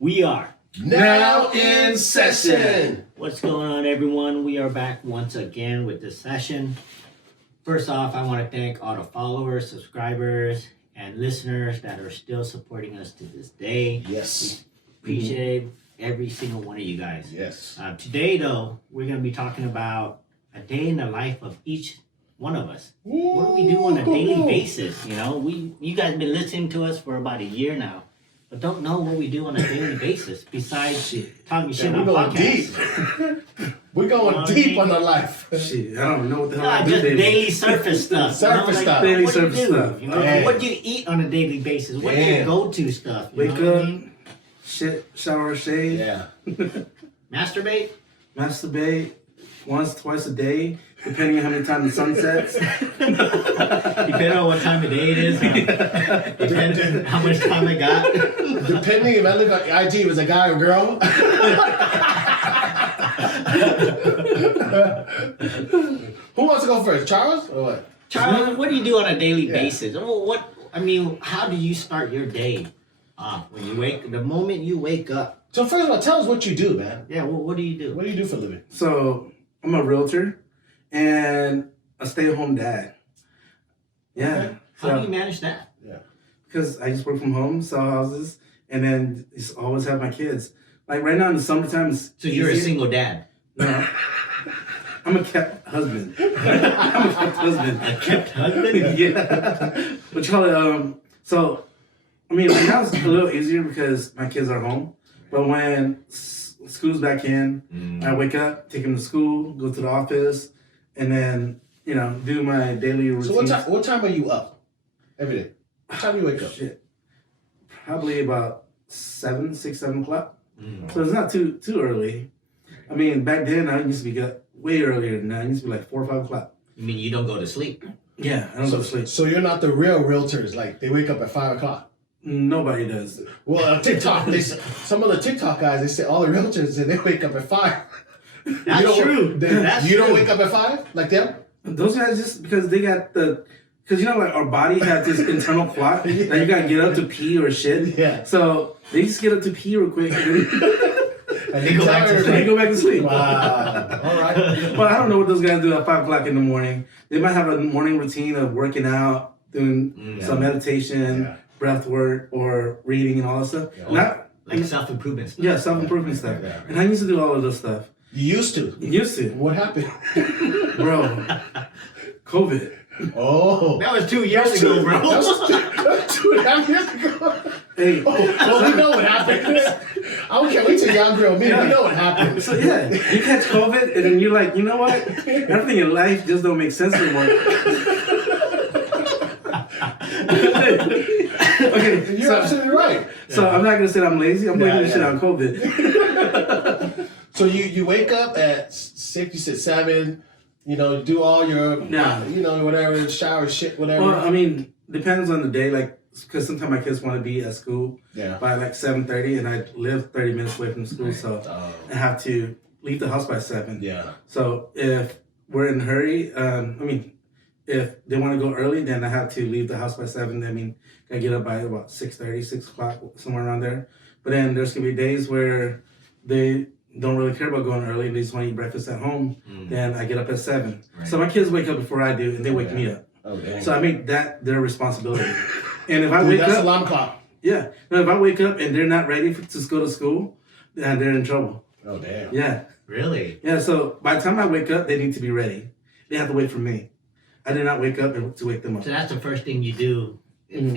We are now in session. What's going on, everyone? We are back once again with this session. First off, I want to thank all the followers, subscribers, and listeners that are still supporting us to this day. Yes. We appreciate every single one of you guys. Yes. Today, though, we're going to be talking about a day in the life of each one of us. What do we do on a daily basis? You know, you guys have been listening to us for about a year now, but don't know what we do on a daily basis besides talking shit on podcasts. We're going deep on our life. Shit, I don't know what the hell I do Just daily. daily surface stuff. Surface stuff. Daily What do you surface do? stuff. You know, Damn. what do you eat on a daily basis? What's your Damn. go-to stuff? You Wake know what I up, mean? shit, shower, shave, Yeah. Masturbate? masturbate once, twice a day, depending on how many times the sun sets. Depending on what time of day it is. Depends on how much time I got. Depending if I look at IG, it was a guy or girl. Who wants to go first? Charles or what? Charles, what do you do on a daily basis? How do you start your day? The moment you wake up. So first of all, tell us what you do, man. Yeah, what do you do? What do you do for a living? So, I'm a realtor and a stay-at-home dad. Yeah. Okay. How do you manage that? Yeah. Because I just work from home, sell houses, and then just always have my kids. Like right now in the summertime, it's So you're a easier. single dad. No. I'm a kept husband. I'm a kept husband. A kept husband? Yeah. What you call it? So, I mean, right now it's a little easier because my kids are home. But when school's back in, I wake up, take them to school, go to the office, and then, do my daily routine. So what time are you up every day? What time do you wake up? Shit. Probably about 7 o'clock. So it's not too early. I mean, back then I used to be up way earlier than that. I used to be like 4 or 5 o'clock. You mean you don't go to sleep? Yeah, I don't go to sleep. So you're not the real realtors. Like they wake up at 5 o'clock. Nobody does. Well, on TikTok, some of the TikTok guys, they say all the realtors say they wake up at 5. That's true. That's You don't true. wake up at 5 like them? Those guys just because they got because like our body has this internal clock that you gotta get up to pee or shit. Yeah. So they just get up to pee real quick and And They go back to then sleep. they go back to sleep. Wow. All right. Well, I don't know what those guys do at 5 o'clock in the morning. They might have a morning routine of working out, doing some meditation, breath work, or reading and all that stuff. Yeah. Not Like self-improvement stuff. yeah, self-improvement stuff. Yeah. And I used to do all of those stuff. You used to. Used to, What happened? bro. COVID. Oh. That was 2 years ago, bro. That was 2.5 years ago. Hey. Well, we know what happened. I don't care. Wait till y'all grow me. We know what happened. So yeah, you catch COVID and then you're like, you know what? Everything in life just don't make sense anymore. Okay, You're absolutely right. so I'm not gonna say I'm lazy. I'm blaming Yeah, this shit yeah. on COVID. So you wake up at 6, you said 7, do all your, whatever, shower, shit, whatever. Well, I mean, depends on the day. Like, because sometimes my kids want to be at school by like 7:30, and I live 30 minutes away from school, so I have to leave the house by 7. Yeah. So if we're in a hurry, if they want to go early, then I have to leave the house by 7. I mean, I get up by about 6:30, 6 o'clock, somewhere around there. But then there's gonna be days where they don't really care about going early. They just want to eat breakfast at home. Then I get up at 7. Right. So my kids wake up before I do, and they wake me up. Oh, dang. So I make that their responsibility. And if I Dude, wake that's up, alarm clock. yeah. No, if I wake up and they're not ready to go to school, then they're in trouble. Oh, damn. Yeah. Really? Yeah, so by the time I wake up, they need to be ready. They have to wait for me. I did not wake up to wake them up. So that's the first thing you do in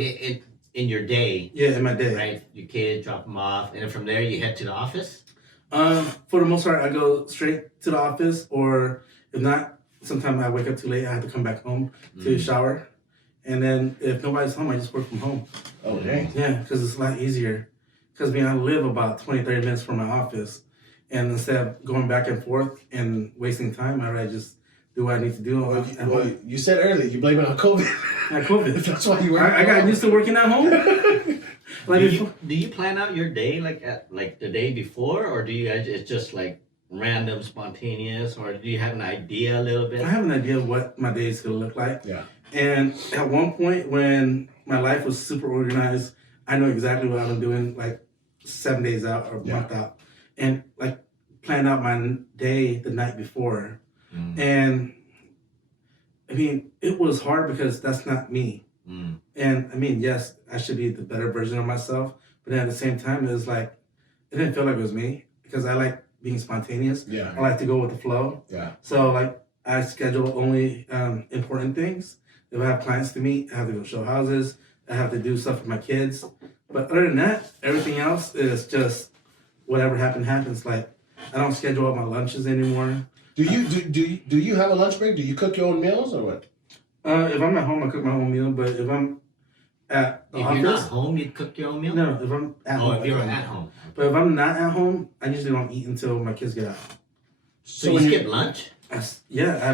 your day, Yeah, in my day. right? Your kid, drop them off, and then from there you head to the office? For the most part, I go straight to the office, or if not, sometimes I wake up too late. I have to come back home to shower. And then if nobody's home, I just work from home. Oh, dang. Yeah, because it's a lot easier. Because I live about 20, 30 minutes from my office. And instead of going back and forth and wasting time, I'd rather just do what I need to do. Well, you said earlier, you blame it on COVID. Yeah, COVID. That's why you were. I got used to working at home. Do you plan out your day like the day before, or do you guys it's just like random, spontaneous, or do you have an idea a little bit? I have an idea of what my day is going to look like. Yeah. And at one point when my life was super organized, I know exactly what I'm doing, like 7 days out or a month out, and like plan out my day the night before. And I mean, it was hard because that's not me. And I mean, yes, I should be the better version of myself, but then at the same time, it was like, it didn't feel like it was me because I like being spontaneous. Yeah. I like to go with the flow. Yeah. So like I schedule only important things. If I have clients to meet, I have to go show houses. I have to do stuff for my kids. But other than that, everything else is just whatever happens. Like I don't schedule out my lunches anymore. Do you have a lunch break? Do you cook your own meals or what? If I'm at home, I cook my own meal. But if I'm at the If office, you're not home, you cook your own meal? no. If I'm at home, if you're at home. But if I'm not at home, I usually don't eat until my kids get out. So you skip lunch? Well,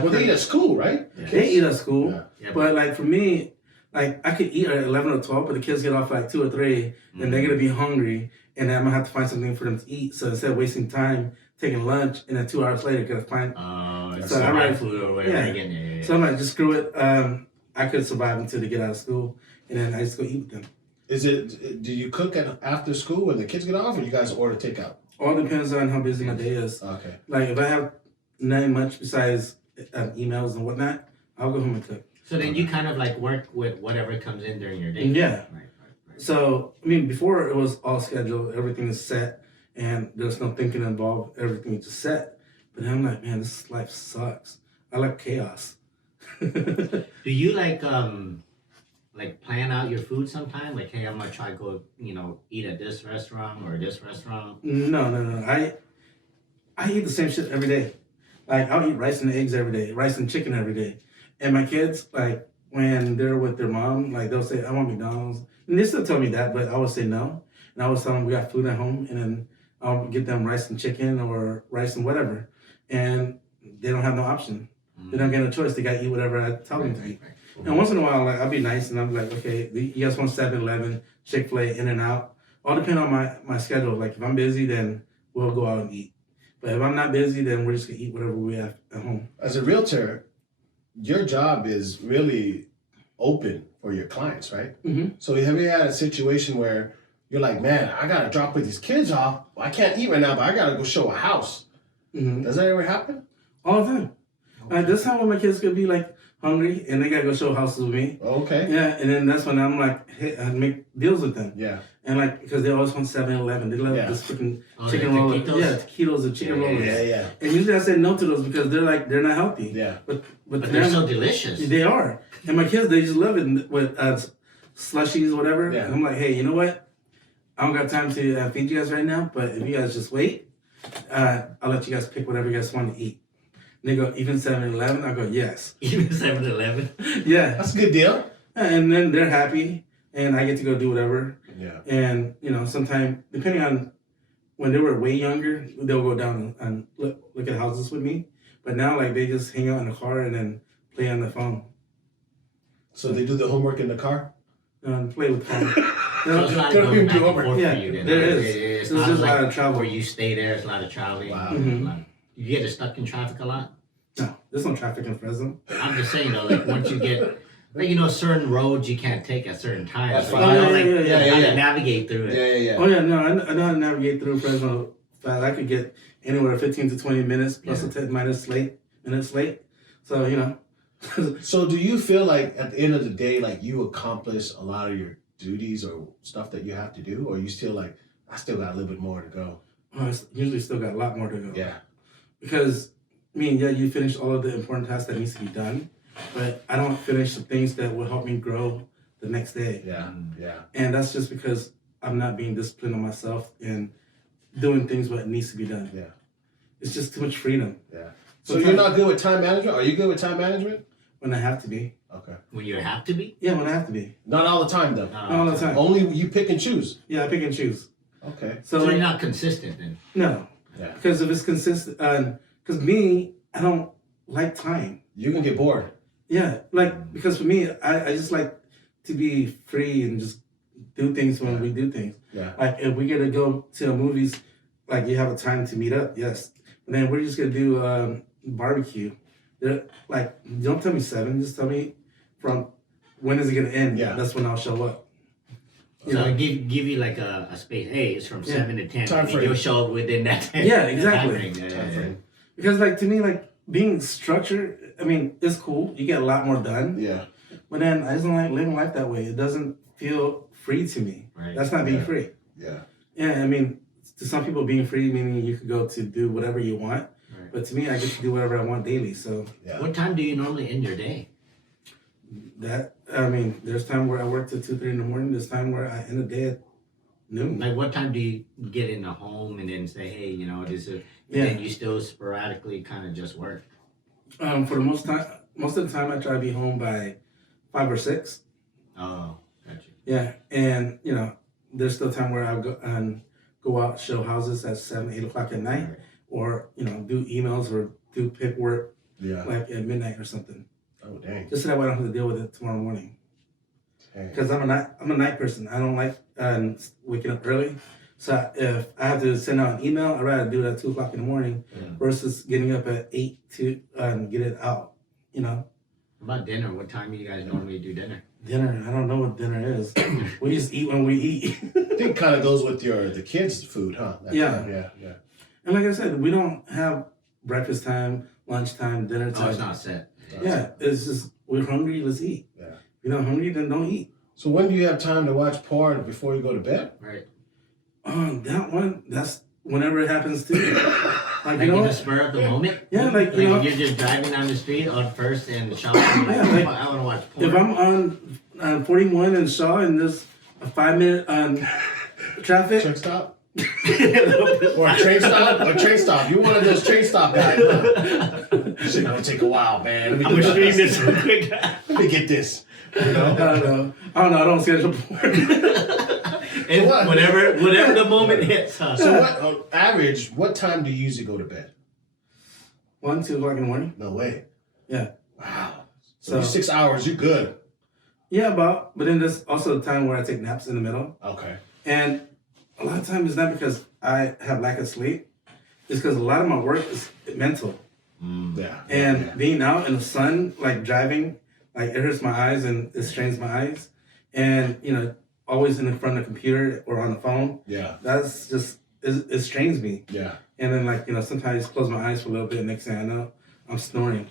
they eat at school, right? They eat at school. Yeah, but like for me, like I could eat at 11 or 12, but the kids get off at like 2 or 3, and they're gonna be hungry, and then I'm gonna have to find something for them to eat. So instead of wasting time taking lunch, and then 2 hours later, gotta find. So I buy food or whatever again. Yeah. So I'm like, just screw it. I could survive until they get out of school, and then I just go eat with them. Do you cook after school when the kids get off, or you guys order takeout? All depends on how busy my day is. Okay. Like if I have nothing much besides emails and whatnot, I'll go home and cook. So then you kind of like work with whatever comes in during your day. Yeah. Right. So I mean, before it was all scheduled, everything is set, and there's no thinking involved. Everything is just set. But then I'm like, man, this life sucks. I like chaos. Do you like plan out your food sometime? Like, hey, I'm gonna try to go, eat at this restaurant or this restaurant. No. I eat the same shit every day. Like I'll eat rice and eggs every day, rice and chicken every day. And my kids, like when they're with their mom, like they'll say, I want McDonald's. And they still tell me that, but I would say no. And I would tell them we got food at home, and then I'll get them rice and chicken or rice and whatever. And they don't have no option. They don't get a choice. They got to eat whatever I tell them to eat. And once in a while, like I'll be nice and I'm like, okay, you guys want 7-Eleven, Chick-fil-A, In-N-Out. All depend on my schedule. Like if I'm busy, then we'll go out and eat. But if I'm not busy, then we're just gonna eat whatever we have at home. As a realtor, your job is really open for your clients, right? So have you had a situation where you're like, man, I gotta drop with these kids off. I can't eat right now, but I gotta go show a house. Does that ever happen? All the time. This time when my kids could be like hungry and they gotta go show houses with me. Okay. Yeah, and then that's when I'm like, hey, I make deals with them. Yeah. And like, because they always want 7-Eleven. They love this freaking chicken roll. Yeah, taquitos and chicken rolls. Yeah. And usually I say no to those because they're not healthy. Yeah. But they're so delicious. They are. And my kids, they just love it with slushies or whatever. Yeah. And I'm like, hey, you know what? I don't got time to feed you guys right now, but if you guys just wait, I'll let you guys pick whatever you guys want to eat. And they go, even 7-Eleven? I go, yes. Even 7-Eleven? Yeah. That's a good deal. And then they're happy, and I get to go do whatever. Yeah. And, sometimes, depending on when they were way younger, they'll go down and look at houses with me. But now, like, they just hang out in the car and then play on the phone. So they do the homework in the car? Play with the phone. So it's a lot of going back and forth for Yeah, you then. there is. It's There's not just a like lot of travel. where you stay there, it's a lot of traveling. Wow. You get stuck in traffic a lot? No, there's no traffic in Fresno. I'm just saying though, like once you get, certain roads you can't take at certain times. That's So fine. you know, how Yeah. to navigate through it. Yeah. Oh, yeah, no, I know how to navigate through Fresno fast. I could get anywhere 15 to 20 minutes plus a 10 minutes late. So, So do you feel like at the end of the day, like you accomplish a lot of your duties or stuff that you have to do, or you still like, I still got a little bit more to go? I usually still got a lot more to go. Yeah. Because, you finish all of the important tasks that needs to be done, but I don't finish the things that will help me grow the next day. Yeah. And that's just because I'm not being disciplined on myself and doing things what needs to be done. Yeah. It's just too much freedom. Yeah. So you're not good with time management? Are you good with time management? When I have to be. Okay. When you have to be? Yeah, when I have to be. Not all the time, though. Not all the time. Only you pick and choose. Yeah, I pick and choose. Okay. So you're not consistent then? No. Yeah. Because if it's consistent, because me, I don't like time. You can get bored. Yeah, because for me, I just like to be free and just do things when we do things. Yeah. Like if we get to go to the movies, like you have a time to meet up, yes. And then we're just gonna do barbecue. Like, don't tell me 7, just tell me from when is it gonna end? Yeah. That's when I'll show up. So give you like a space. Hey, it's from 7 to 10. Time I mean, frame. you'll show up within that time. Yeah, exactly. Time frame. Time frame. Because like to me, like being structured, I mean, it's cool. You get a lot more done. Yeah. But then I just don't like living life that way. It doesn't feel free to me. Right. That's not being free. Yeah. Yeah, I mean, to some people, being free meaning you could go to do whatever you want. Right. But to me, I get to do whatever I want daily. So Yeah. What time do you normally end your day? that, I mean, there's time where I work till 2, 3 in the morning. There's time where I end the day at noon. Like, what time do you get in the home and then say, hey, this is, Yeah. and then you still sporadically kind of just work? For the most of the time, I try to be home by 5 or 6. Oh, gotcha. Yeah, and there's still time where I'll go out, show houses at 7, 8 o'clock at night, Right. or do emails or do paperwork Yeah. like at midnight or something. Oh dang. Just so that way I don't have to deal with it tomorrow morning. Dang. Because I'm a night person. I don't like waking up early. So if I have to send out an email, I'd rather do it at 2 o'clock in the morning versus getting up at 8 to get it out. What about dinner? What time do you guys normally do dinner? Dinner, I don't know what dinner is. We just eat when we eat. I think it kind of goes with the kids' food, huh? That Yeah. time. Yeah. Yeah. And like I said, we don't have breakfast time, lunchtime, dinner time. Oh, it's not set. Yeah, it's just we're hungry, let's eat. Yeah. If you're not hungry, then don't eat. So when do you have time to watch porn before you go to bed? Right. That's whenever it happens to you. Like, Like in the spur of the moment? Yeah, like, you're just driving down the street on First and Shaw. And Yeah, like, I want to watch porn. if I'm on 41 and Shaw and there's a 5-minute traffic, Truck stop? Or a train stop? Or train stop. You're one of those train stop guys, huh? This shit gonna take a while, man. Let me I'm do gonna stream this. this real quick. Let me get this. You I know? don't know. I don't schedule porn. And what? whatever the moment hits, huh? So what on average, what time do you usually go to bed? 1, 2 o'clock in the morning. No way. Yeah. Wow. So, So- you're 6 hours, you're good. Yeah, but then there's also a time where I take naps in the middle. Okay. And a lot of times it's not because I have lack of sleep. It's because a lot of my work is mental. Yeah. And yeah. being out in the sun, like driving, like it hurts my eyes and it strains my eyes. And, always in front of the computer or on the phone, Yeah. that's just, it strains me. Yeah. And then sometimes I just close my eyes for a little bit. Next thing I know, I'm snoring.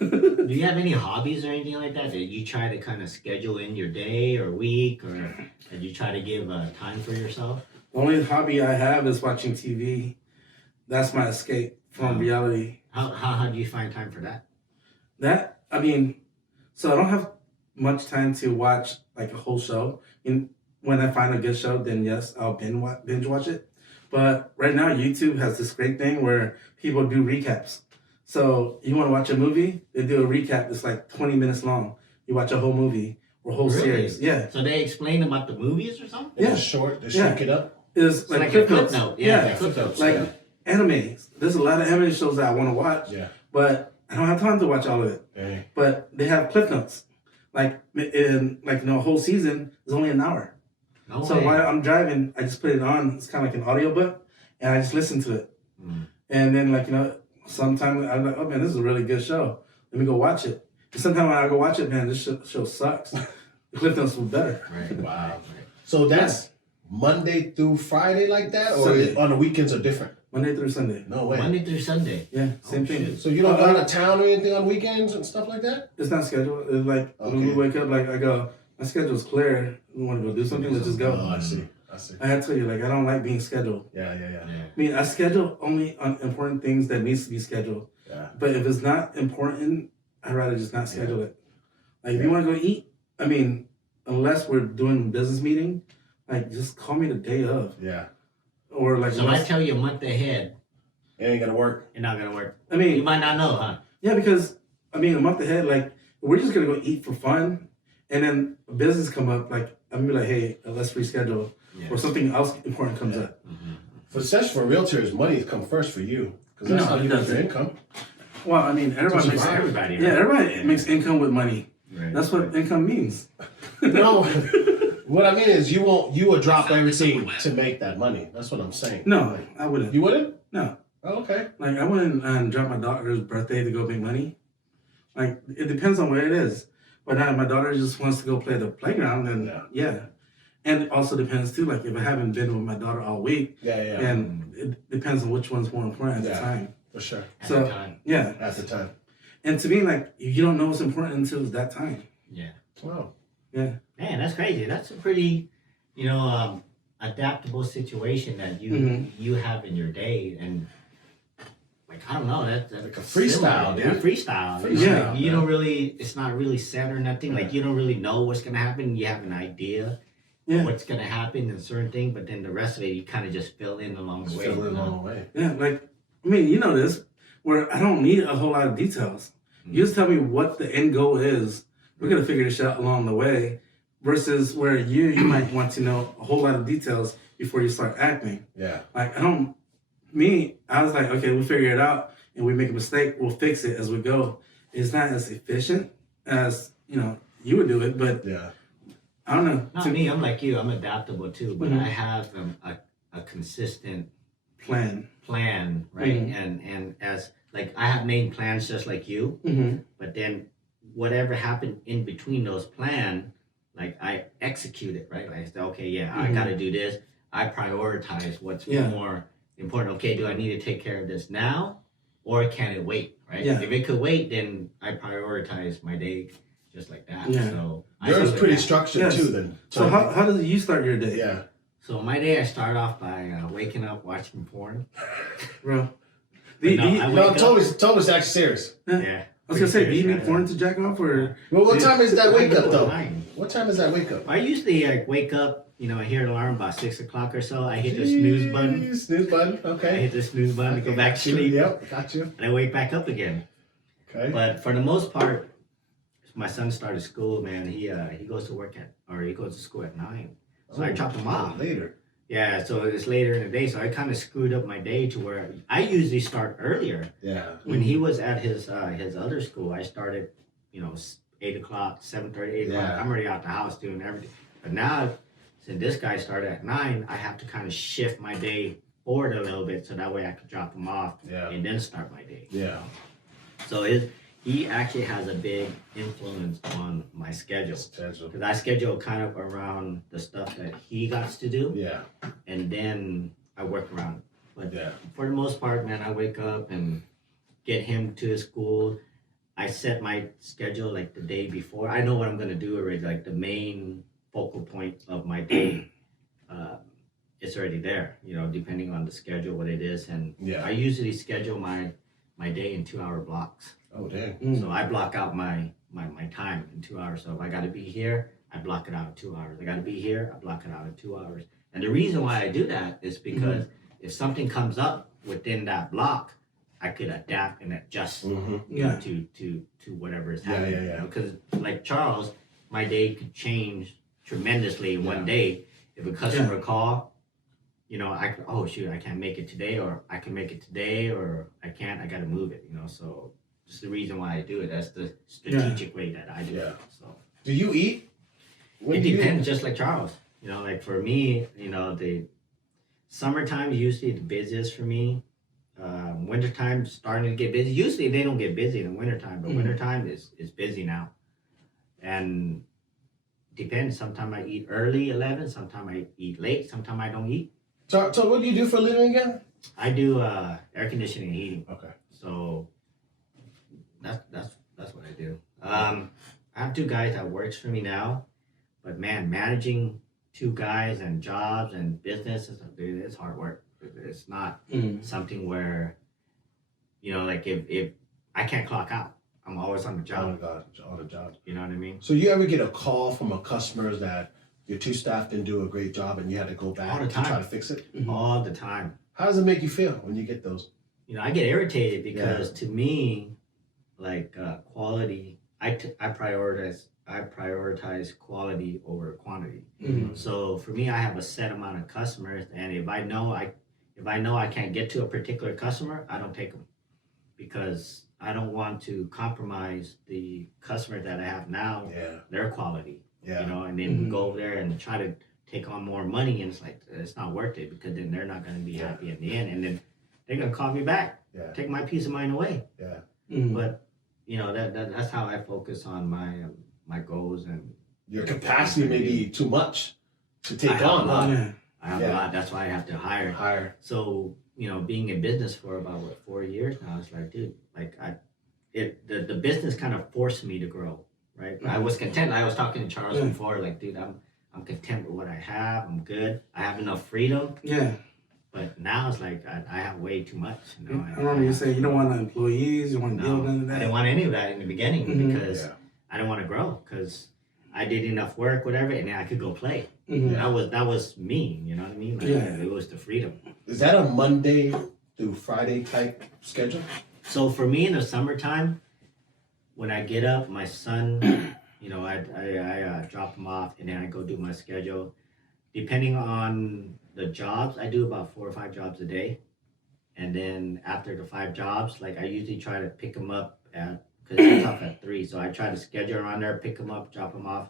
Do you have any hobbies or anything like that you try to kind of schedule in your day or week, or that you try to give time for yourself? The only hobby I have is watching TV. That's my escape from reality. How do you find time for that? So I don't have much time to watch like a whole show. And when I find a good show, then yes, I'll binge watch it. But right now, YouTube has this great thing where people do recaps. So you want to watch a movie, they do a recap. It's like 20 minutes long. You watch a whole movie or whole Really? series. Yeah. So they explain about the movies or something? Yeah. It's short, they Yeah. shrink it up. It's Like a clip clip notes. note. Yeah. Yeah, Flip notes. Like yeah. anime. There's a lot of anime shows that I want to watch, Yeah. but I don't have time to watch all of it. Dang. But they have clip notes. Like in a whole season is only an hour. No So way. while I'm driving, I just put it on. It's kind of like an audiobook, and I just listen to it. And then sometimes I'm like, oh man, this is a really good show. Let me go watch it. And sometimes when I go watch it, man, this show sucks. The clip notes were better. Right. Wow. Right. So that's Monday through Friday like that? Or Sunday. on the weekends are different? Monday through Sunday. No way. Monday through Sunday. Yeah, same thing. shit. So you don't go out of town or anything on weekends and stuff like that? It's not scheduled. It's like when we Okay. wake up, like I go, my schedule's clear. We want to go do something, let's just Oh, go. I see. I see. I had to tell you, like I don't like being scheduled. Yeah. Yeah. I mean, I schedule only on important things that needs to be scheduled. Yeah. But if it's not important, I'd rather just not schedule it. Like if you Yeah. want to go eat, unless we're doing a business meeting, like just call me the day of. Yeah. Or like So I tell you a month ahead, It ain't gonna work. it's not gonna work. I You mean, might not know, huh? yeah, because a month ahead, like we're just gonna go eat for fun, and then a business come up, like I'm gonna be like, hey, let's reschedule, Yeah. or something else important comes up. Especially for realtors, money come first for you. Because that's No, how it you make doesn't. your income. Well, everybody To makes survive. Everybody. yeah, right? everybody makes income with money. Right. That's what income means. No. What I mean is you would drop everything to make that money. That's what I'm saying. No, I wouldn't. You wouldn't? No. Oh, okay. Like I wouldn't drop my daughter's birthday to go make money. Like it depends on where it is. But now my daughter just wants to go play the playground, then yeah. And it also depends too. Like if I haven't been with my daughter all week, and it depends on which one's more important at the time. For sure. At the time. Yeah. At the time. And to me, like you don't know what's important until it's that time. Yeah. Wow. Yeah. Man, that's crazy. That's a pretty, adaptable situation that you have in your day, and like I don't know, that's like a freestyle, dude. Yeah, freestyle. Yeah. You don't really. It's not really set or nothing. Like you don't really know what's gonna happen. You have an idea. Yeah. What's gonna happen in certain thing, but then the rest of it you kind of just fill in along the way. Fill in along the way. Yeah, like I mean, you know this, where I don't need a whole lot of details. You just tell me what the end goal is. We're gonna figure this out along the way. Versus where you might want to know a whole lot of details before you start acting. Yeah. Like I was like, okay, we figure it out and we make a mistake, we'll fix it as we go. It's not as efficient as, you would do it, but yeah. I don't know. Not me, I'm like you, I'm adaptable too, but I have a consistent plan, right? And as like I have main plans just like you, but then whatever happened in between those plans, like I execute it, right? Like I say, okay, yeah, I got to do this. I prioritize what's more important. Okay, do I need to take care of this now, or can it wait? Right? Yeah. If it could wait, then I prioritize my day just like that. Yeah. So yours pretty structured too. Then. So how does you start your day? Yeah. So my day, I start off by waking up, watching porn. Bro. Totally actually serious. Yeah. I was gonna say, do you need porn to jack off or? Well, what time is that wake up though? 9. What time is that wake up? I usually wake up, I hear an alarm about 6 o'clock or so. I hit the snooze button. Snooze button, okay. I hit the snooze button to go back to sleep. Yep, got you. And I wake back up again. Okay. But for the most part, my son started school, man. He goes to school at 9. So I dropped him off. Later. Yeah, so it's later in the day. So I kind of screwed up my day to where I usually start earlier. Yeah. When he was at his other school, I started, 8 o'clock, 7:30, 8 o'clock. Yeah. I'm already out the house doing everything. But now, since this guy started at 9, I have to kind of shift my day forward a little bit so that way I could drop him off and then start my day. Yeah. So he actually has a big influence on my schedule. Because I schedule kind of around the stuff that he got to do. Yeah. And then I work around it. But for the most part, man, I wake up and get him to his school. I set my schedule like the day before. I know what I'm going to do already. Like the main focal point of my day, it's already there, depending on the schedule, what it is. And I usually schedule my day in 2-hour blocks. Oh, dang. So I block out my time in 2 hours. So if I got to be here, I block it out in 2 hours. I got to be here, I block it out in 2 hours. And the reason why I do that is because if something comes up within that block, I could adapt and adjust to whatever is happening. Yeah. Because like Charles, my day could change tremendously in one day. If a customer call, I could, oh shoot, I can't make it today, or I can make it today, or I can't, I got to move it, so that's the reason why I do it. That's the strategic way that I do it. So do you eat? It depends, just like Charles. Like for me, the summertime is usually the busiest for me. Wintertime starting to get busy. Usually they don't get busy in the wintertime, but wintertime is busy now. And depends. Sometimes I eat early, 11. Sometimes I eat late. Sometimes I don't eat. So what do you do for a living again? I do air conditioning and heating. Okay. So that's what I do. I have 2 guys that works for me now, but man, managing 2 guys and jobs and business it's hard work. It's not something where, like if I can't clock out, I'm always on the job. Oh my God, on the job. You know what I mean? So you ever get a call from a customer that your 2 staff didn't do a great job and you had to go back All the to time. try to fix it? All the time. How does it make you feel when you get those? I get irritated because to me, like quality, I prioritize quality over quantity. So for me, I have a set amount of customers, and if I know I can't get to a particular customer, I don't take them, because I don't want to compromise the customer that I have now, their quality. And then we go over there and try to take on more money, and it's like it's not worth it, because then they're not going to be happy in the end, and then they're going to call me back, take my peace of mind away. But that's how I focus on my goals, and your capacity may be too much to take I have on. a lot. Yeah. I have a lot. That's why I have to hire. Higher. So, being in business for about 4 years now, it's like, dude, the business kind of forced me to grow, right? I was content. I was talking to Charles before, like, dude, I'm content with what I have. I'm good. I have enough freedom. Yeah. But now it's like I have way too much. I remember you saying you don't want employees, you want to deal with none of that. I didn't want any of that in the beginning because I didn't want to grow because I did enough work, whatever, and then I could go play. That was me. You know what I mean? It was the freedom. Is that a Monday through Friday type schedule? So for me in the summertime, when I get up, my son, I drop him off and then I go do my schedule. Depending on the jobs, I do about 4 or 5 jobs a day. And then after the 5 jobs, like I usually try to pick them up because it's off at 3. So I try to schedule around there, pick them up, drop them off.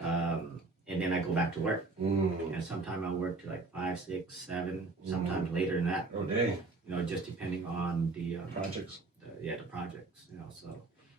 And then I go back to work. And sometimes I work to like 5, 6, 7, sometimes later than that. Oh, dang. Just depending on the Projects. the projects, so.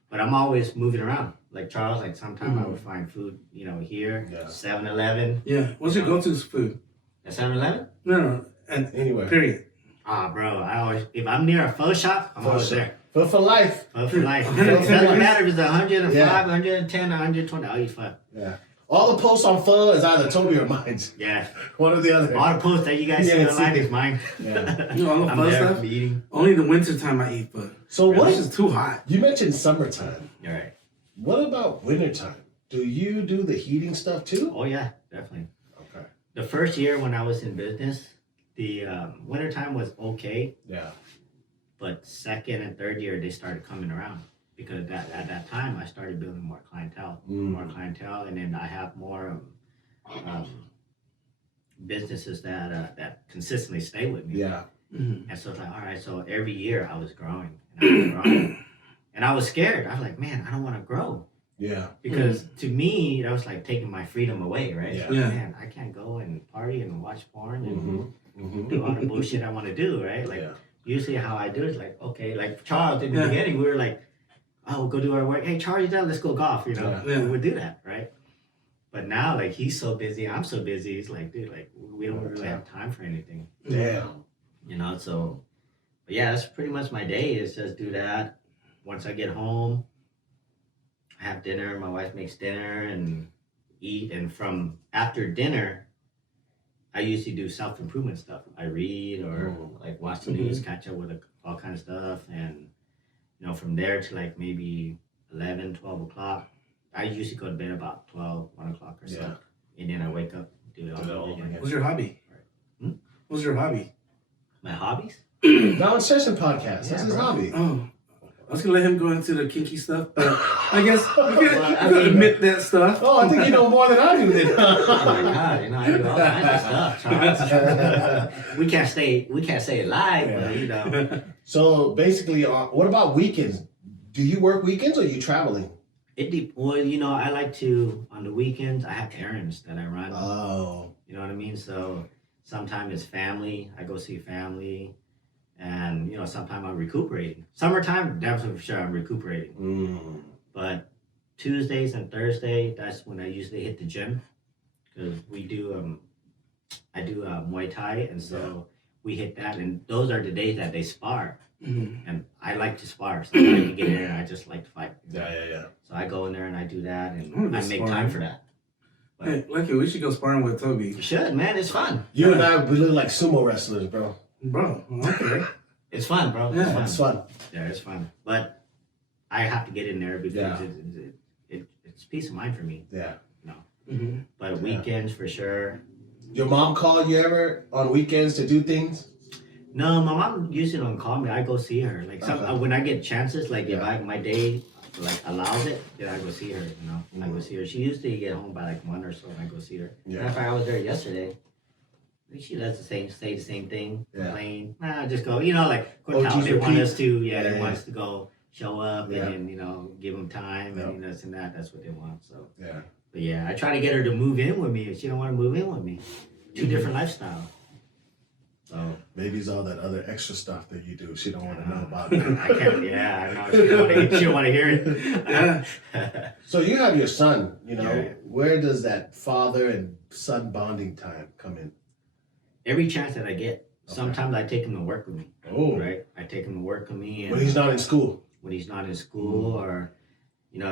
But I'm always moving around. Like Charles, like sometimes I would find food, here, 7-Eleven. Yeah. What's your go-to food? At 7-Eleven? No. And Anywhere. period. Bro, if I'm near a pho shop, I'm always there. Pho for life. Pho for life. Pho for It doesn't life. matter if it's 105, Yeah. 110, 120, I'll eat pho. Yeah. All the posts on pho is either Toby or mine. Yeah. One or the other. All the posts that you guys see online is mine. Yeah. All the I'm fun there stuff? eating. Only the winter time I eat, but So what? it's just too hot. You mentioned summertime. All right. What about wintertime? Do you do the heating stuff too? Oh, yeah, definitely. Okay. The first year when I was in business, the wintertime was okay. Yeah. But second and third year, they started coming around because at that time I started building more clientele, and then I have more businesses that consistently stay with me. Yeah. And so it's like, all right, so every year I was growing, and I was scared. I was like, man, I don't want to grow Yeah. because to me that was like taking my freedom away, right? Yeah. So, man, I can't go and party and watch porn and do all the bullshit I want to do, right? Like. Yeah. Usually how I do it is like, okay, like Charles in the beginning, we were like, oh, we'll go do our work. Hey, Charles, you done? Let's go golf, Yeah. We would do that, right? But now, like, he's so busy, I'm so busy. He's like, dude, like, we don't really have time for anything. Damn. So, but yeah, that's pretty much my day is just do that. Once I get home, I have dinner. My wife makes dinner and eat. And from after dinner, I usually do self-improvement stuff. I read or like watch the news, catch up with all kind of stuff. And, from there to like maybe 11, 12 o'clock, I usually go to bed about 12, 1 o'clock or so. Yeah. And then I wake up, do it all over again. What's your hobby? What's your hobby? My hobbies? Down Session Podcast. That's his hobby. Oh. I was gonna let him go into the kinky stuff, but I guess you can admit that stuff. Oh, I think you know more than I do then. Oh my God, I do all kinds of stuff, Charles. we can't say it live, but So basically, what about weekends? Do you work weekends or are you traveling? Well, I like to, on the weekends, I have errands that I run. Oh. You know what I mean? So sometimes it's family. I go see family. And, sometimes I'm recuperating. Summertime, definitely for sure I'm recuperating. But Tuesdays and Thursday, that's when I usually hit the gym. Because I do Muay Thai. And so we hit that. And those are the days that they spar. And I like to spar. So I like to get in there and I just like to fight. Yeah. So I go in there and I do that. And I make time for that. But Hey, Lucky, we should go sparring with Toby. you should, man. It's fun. You and I, we look like sumo wrestlers, bro. Bro, okay. It's fun, bro. Yeah. It's fun. It's fun. Yeah, it's fun. But I have to get in there because it's peace of mind for me. Yeah. But weekends for sure. Your mom call you ever on weekends to do things? No, my mom usually don't call me. I go see her. Like when I get chances, like if my day like allows it, then I go see her. I go see her. She usually get home by like 1 or so, and I go see her. Yeah. Matter of fact, I was there yesterday. She does say the same thing, complain. I just go, like Cortell, they want us to, they want us to go show up and then, give them time and this and that. That's what they want. So but yeah, I try to get her to move in with me, if she don't want to move in with me. Two different lifestyles. So Baby's all that other extra stuff that you do. She don't want to know about that. I can't. Yeah, I know. She don't want to hear it. So you have your son. You know, Yeah. where does that father and son bonding time come in? Every chance that I get. Sometimes I take him to work with me. Oh, Right. I take him to work with me, and when he's not in school. when he's not in school, or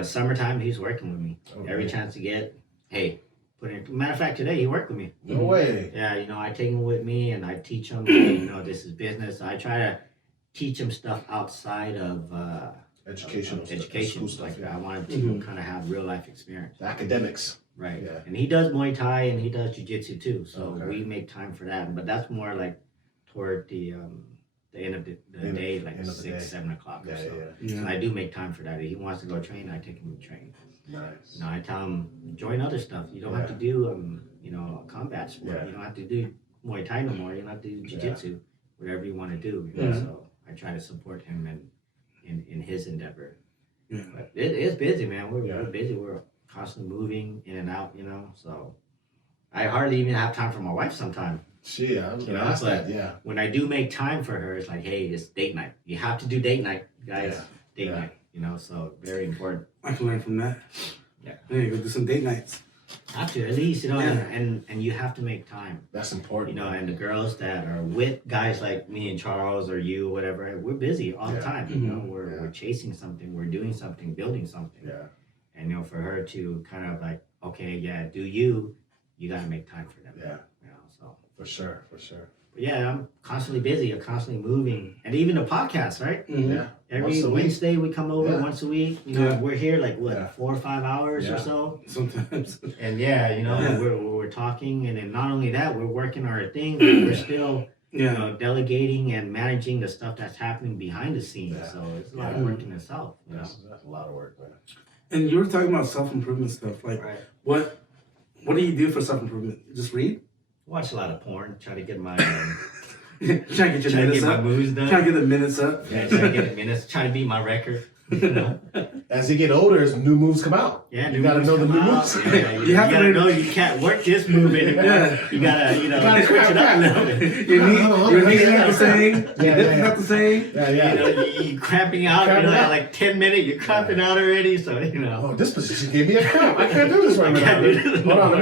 summertime, he's working with me. Okay. Every chance to get. Hey, put in. Matter of fact, today he worked with me. No way. Yeah, I take him with me and I teach him. This is business. I try to teach him stuff outside of Educational stuff, education. school stuff, Like yeah. I want him to kind of have real life experience. The academics. Right. Yeah. And he does Muay Thai and he does Jiu-Jitsu too. So Okay. we make time for that. But that's more like toward the end of the day, like end of the 6, day. 7 o'clock Yeah, or so. yeah. So I do make time for that. If he wants to go train, I take him to train. Nice. I tell him join other stuff. You don't have to do combat sport. Yeah. You don't have to do Muay Thai no more. You don't have to do Jiu-Jitsu. Whatever you want to do. Yeah. So I try to support him in his endeavor. Yeah. But it's busy, man. We're Yeah. busy. We're constantly moving in and out. So I hardly even have time for my wife sometimes. Gee, I was You gonna know, ask but- that. Yeah. When I do make time for her, it's like, hey, it's date night. You have to do date night, guys. Yeah. Date Yeah. night. So very important. I can learn from that. Yeah. There you go, do some date nights. Have to, at least, Yeah. and you have to make time. That's important. And the girls that are with guys like me and Charles or you, whatever, we're busy all the Yeah. time. Mhm. We're chasing something, we're doing something, building something. Yeah. And for her to kind of like, okay, yeah, do you gotta make time for them. Yeah. So For sure. For sure. but yeah, I'm constantly busy, I'm constantly moving. And even the podcast, right? Mhm. Yeah. Every Once a week. Wednesday we come over Yeah. once a week. Yeah. We're here like Yeah. 4 or 5 hours Yeah. or so. Sometimes. And yeah, Yeah. we're talking, and then not only that, we're working our thing, but we're still Yeah. delegating and managing the stuff that's happening behind the scenes. Yeah. So it's a lot Yeah. of work in itself. That's a lot of work, man. And you were talking about self-improvement stuff. Like, Right. what do you do for self-improvement? Just read? Watch a lot of porn. Try to get my Try to get your try to minutes get my up. moves done. Try to get the minutes up. Yeah, try to get the minutes. Try to beat my record. As you get older, as new moves come out. Yeah, You gotta know the come new out. moves. Yeah, You you have to gotta learn- know you can't work this move anymore. Yeah. You gotta, gotta switch it up a little bit. Your knees, your knees Yeah. not the same. Your Yeah, hips yeah. not the same. Yeah, yeah. You're cramping out. Cramping at out. like 10 minutes, you're cramping out already. So Oh, this position gave me a cramp. I can't do this right I now. can't do this Hold on, no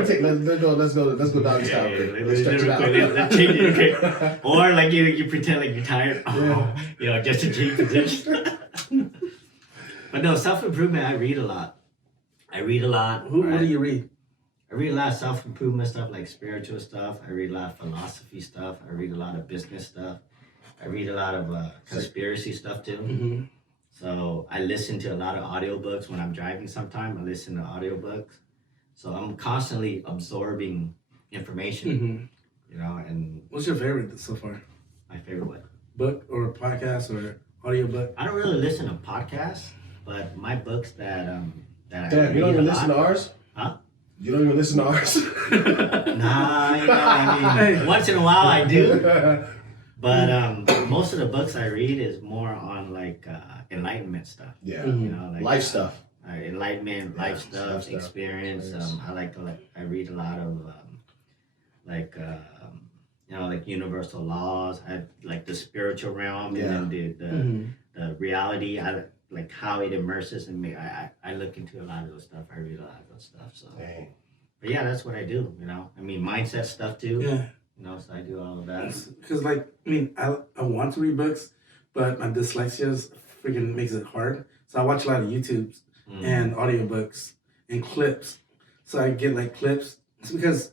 let's go doggy Yeah, style. yeah, Let's stretch it out. let's change it, okay? Or like you pretend like you're tired. Yeah. Just to change position. But no, self-improvement, I read a lot. What right? do you read? I read a lot of self-improvement stuff, like spiritual stuff. I read a lot of philosophy stuff. I read a lot of business stuff. I read a lot of conspiracy stuff too. Mm-hmm. So I listen to a lot of audiobooks when I'm driving sometime. I listen to audiobooks. So I'm constantly absorbing information, Mm-hmm. and What's your favorite so far? my favorite one. Book or podcast or audiobook? I don't really listen to podcasts, but my books that I Damn, you don't read even a listen to lot- ours? Huh? You don't even listen to ours? Nah, I mean, once in a while I do. But most of the books I read is more on like enlightenment stuff. Yeah. Mhm. Like Life stuff. enlightenment, Yeah, life stuff, life stuff, experience. experience. I read a lot of like universal laws. I like the spiritual realm Yeah. and then Mm-hmm. the reality. I like how it immerses in me. I look into a lot of those stuff. I read a lot of those stuff. So, Dang. but yeah, that's what I do. I mean, mindset stuff too. Yeah. So I do all of that. Because, I want to read books, but my dyslexia freaking makes it hard. So I watch a lot of YouTubes Mm. and audiobooks and clips. So I get like clips. It's because,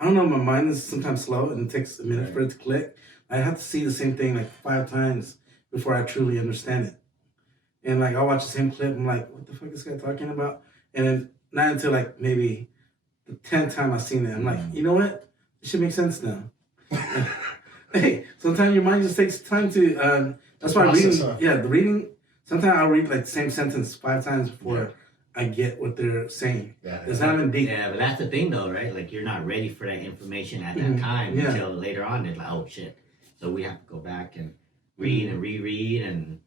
I don't know, my mind is sometimes slow and it takes a minute for it to click. I have to see the same thing like 5 times before I truly understand it. And like I'll watch the same clip, I'm like, what the fuck is this guy talking about? And then not until like maybe the 10th time I've seen it, I'm like, you know what? It should make sense now. Hey, sometimes your mind just takes time to. That's why process, reading. huh? Yeah, the reading. Sometimes I'll read like the same sentence 5 times before I get what they're saying. Yeah. It's not even deep. Yeah, but that's the thing though, right? Like you're not ready for that information at that Mhm. time Yeah. until later on. It's like, oh shit. So we have to go back and read and reread, and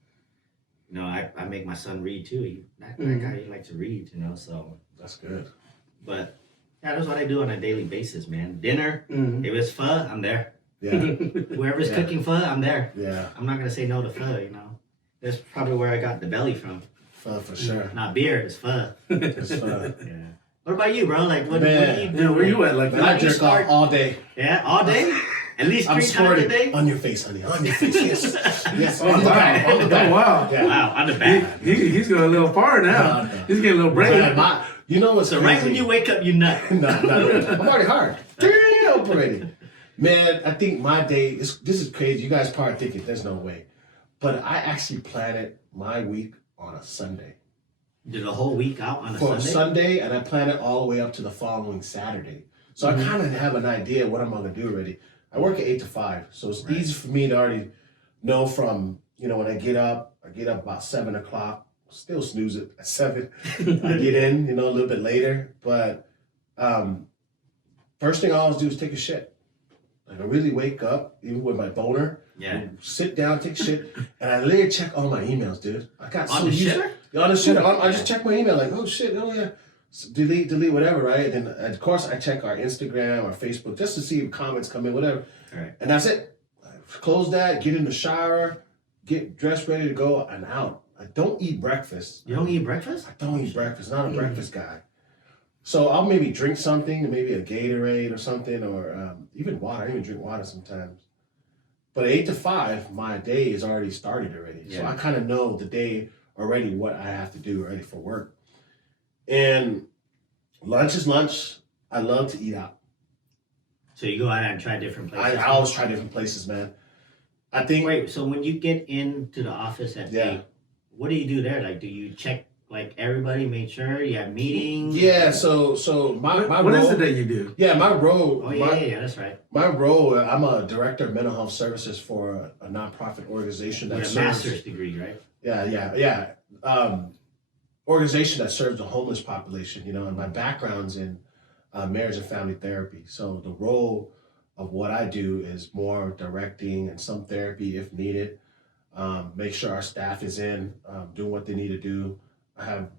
I make my son read too. That Mhm. guy, he likes to read, so. That's good. But yeah, that's what I do on a daily basis, man. Dinner, Mhm. if it's pho, I'm there. Yeah, Whoever's Yeah. cooking pho, I'm there. yeah, I'm not gonna say no to pho. You know, that's probably where I got the belly from. for sure. Not beer, it's pho. It's fun. Yeah. What about you, bro? Like, what do Man. you do? Yeah, where you at? Like, Man, I How do you jerk off start? all day. Yeah, all day. At least I'm 3 times a squirting day. on your face, honey. On your face, yes. Yes. Oh, on the wow. back. On the back. Oh, wow. Yeah. Wow, on the back. He's going a little far now. No. He's getting a little brave. Man, you know what's So crazy? right when you wake up, you nut. no, I'm already hard. Turn up already. Man, I think my day is, this is crazy. You guys probably thinking there's no way. But I actually planned my week on a Sunday. Did the whole week out on a For Sunday? Sunday, and I plan it all the way up to the following Saturday. So I kind of have an idea what I'm going to do already. I work at 8 to 5, so it's easy for me to already know from, when I get up about 7 o'clock, still snooze it at 7. I get in, a little bit later. But first thing I always do is take a shit. Like I really wake up, even with my boner, Yeah. sit down, take a shit, and I literally check all my emails, dude. I got On so the used shitter? on the shit. I just check my email, like, oh shit, oh yeah. Delete, whatever, right? And of course, I check our Instagram or Facebook just to see if comments come in, whatever. All right. And that's it. I close that, get in the shower, get dressed, ready to go, and out. I don't eat breakfast. You don't eat breakfast? I don't eat breakfast. Not a breakfast guy. So I'll maybe drink something, maybe a Gatorade or something, or even water. I even drink water sometimes. But 8 to 5, my day is already started already. So Yeah. I kind of know the day already what I have to do already for work. And lunch is lunch. I love to eat out. So you go out and try different I places? always try different places, man. I think. Wait, so when you get into the office at Yeah. 8, what do you do there? Like, do you check, like, everybody, make sure you have meetings? Yeah, so my What role. is it that you do? Yeah, my role. Oh, yeah, that's right. My role. I'm a director of mental health services for a nonprofit organization that With a serves. master's degree, right? Yeah. Organization that serves the homeless population, and my background's in marriage and family therapy. So the role of what I do is more directing and some therapy if needed. Make sure our staff is in, doing what they need to do. I have,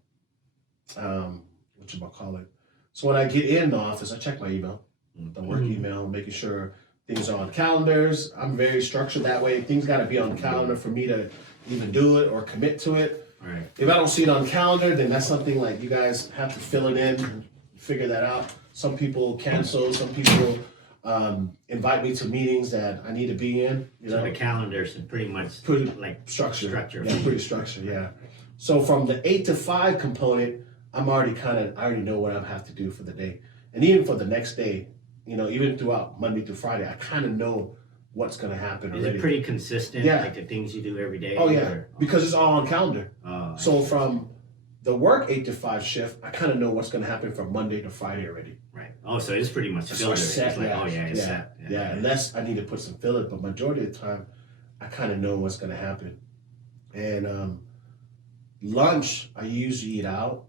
whatchamacallit. So when I get in the office, I check my email, the work email, making sure things are on calendars. I'm very structured that way. Things got to be on the calendar for me to even do it or commit to it. All right. If I don't see it on the calendar, then that's something like you guys have to fill it in and figure that out. Some people cancel, some people invite me to meetings that I need to be in. So the calendars are pretty much Pretty like structured. structure. Yeah, pretty structured, yeah. So from the 8 to 5 component, I already know what I have to do for the day. And even for the next day, even throughout Monday through Friday, I kind of know what's going to happen Is already. it pretty consistent? Yeah. Like the things you do every day? Oh, yeah, or- because it's all on calendar. Oh, So from the work 8 to 5 shift, I kind of know what's going to happen from Monday to Friday already. right. Oh, so it's pretty much So filler. it's It's set, like, yeah. oh, yeah, it's yeah. set. Yeah, unless I need to put some filler, but majority of the time, I kind of know what's going to happen. And lunch, I usually eat out.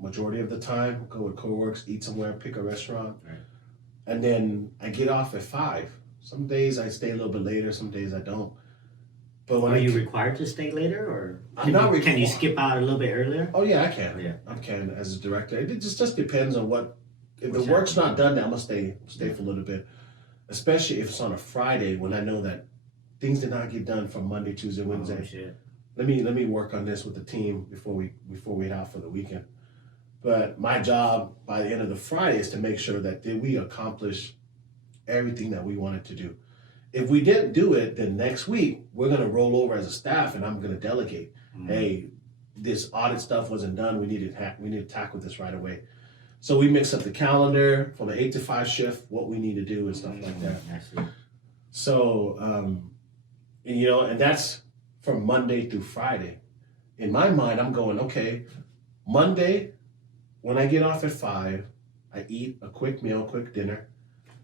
Majority of the time, go with coworkers, eat somewhere, pick a restaurant. Right. And then I get off at 5. Some days I stay a little bit later, some days I don't. But when Are I you required to stay later, or I'm not can you required. skip out a little bit earlier? Oh yeah, I can. Yeah. I can as a director. It just depends on what. If What's the work's happening. not done, then I'm gonna stay for a little bit. Especially if it's on a Friday when I know that things did not get done from Monday, Tuesday, Wednesday. Oh, shit. Let me work on this with the team before we head out for the weekend. But my job by the end of the Friday is to make sure that we accomplish everything that we wanted to do. If we didn't do it, then next week we're gonna roll over as a staff, and I'm gonna delegate. Hey, this audit stuff wasn't done. We need to tackle this right away. So we mix up the calendar from an 8 to 5 shift, what we need to do and stuff like that. I see. So and that's from Monday through Friday. In my mind, I'm going, okay, Monday, when I get off at 5, I eat a quick meal, quick dinner.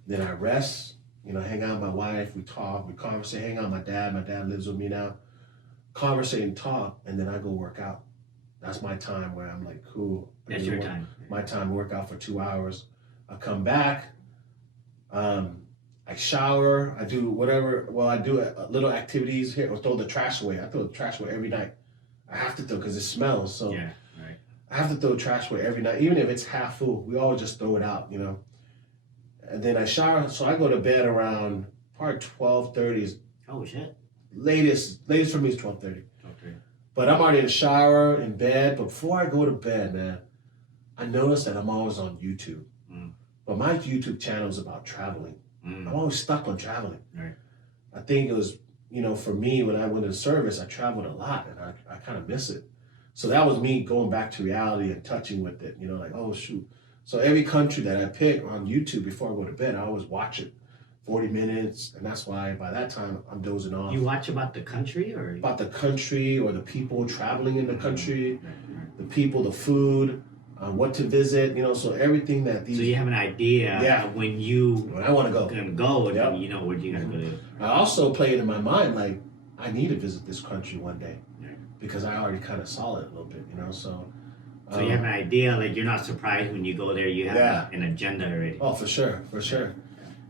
Then I rest, hang out with my wife, we talk, we conversate, hang out with my dad. My dad lives with me now. Conversate and talk, and then I go work out. That's my time where I'm like, cool. That's your time. My time to work out for 2 hours. I come back, I shower, I do whatever. Well, I do little activities here, or throw the trash away. I throw the trash away every night. I have to throw because it smells. So Yeah, right. I have to throw trash away every night, even if it's half full. We always just throw it out, And then I shower, so I go to bed around probably 12:30 is Oh shit. latest for me is 12:30. Okay. But I'm already in the shower, in bed. But before I go to bed, man, I notice that I'm always on YouTube. But my YouTube channel is about traveling. I'm always stuck on traveling. Right. I think it was, for me, when I went in service, I traveled a lot and I kind of miss it. So that was me going back to reality and touching with it, like, oh, shoot. So every country that I pick on YouTube before I go to bed, I always watch it 40 minutes. And that's why by that time I'm dozing off. You watch about the country or? About the country or the people traveling in the country, the people, the food, what to visit, so everything that these. So you have an idea of when I want to go. Gonna go and then you know where you're gonna go to. I also play it in my mind like I need to visit this country one day because I already kind of saw it a little bit, so. So you have an idea, like you're not surprised when you go there, you have an agenda already. Oh, for sure.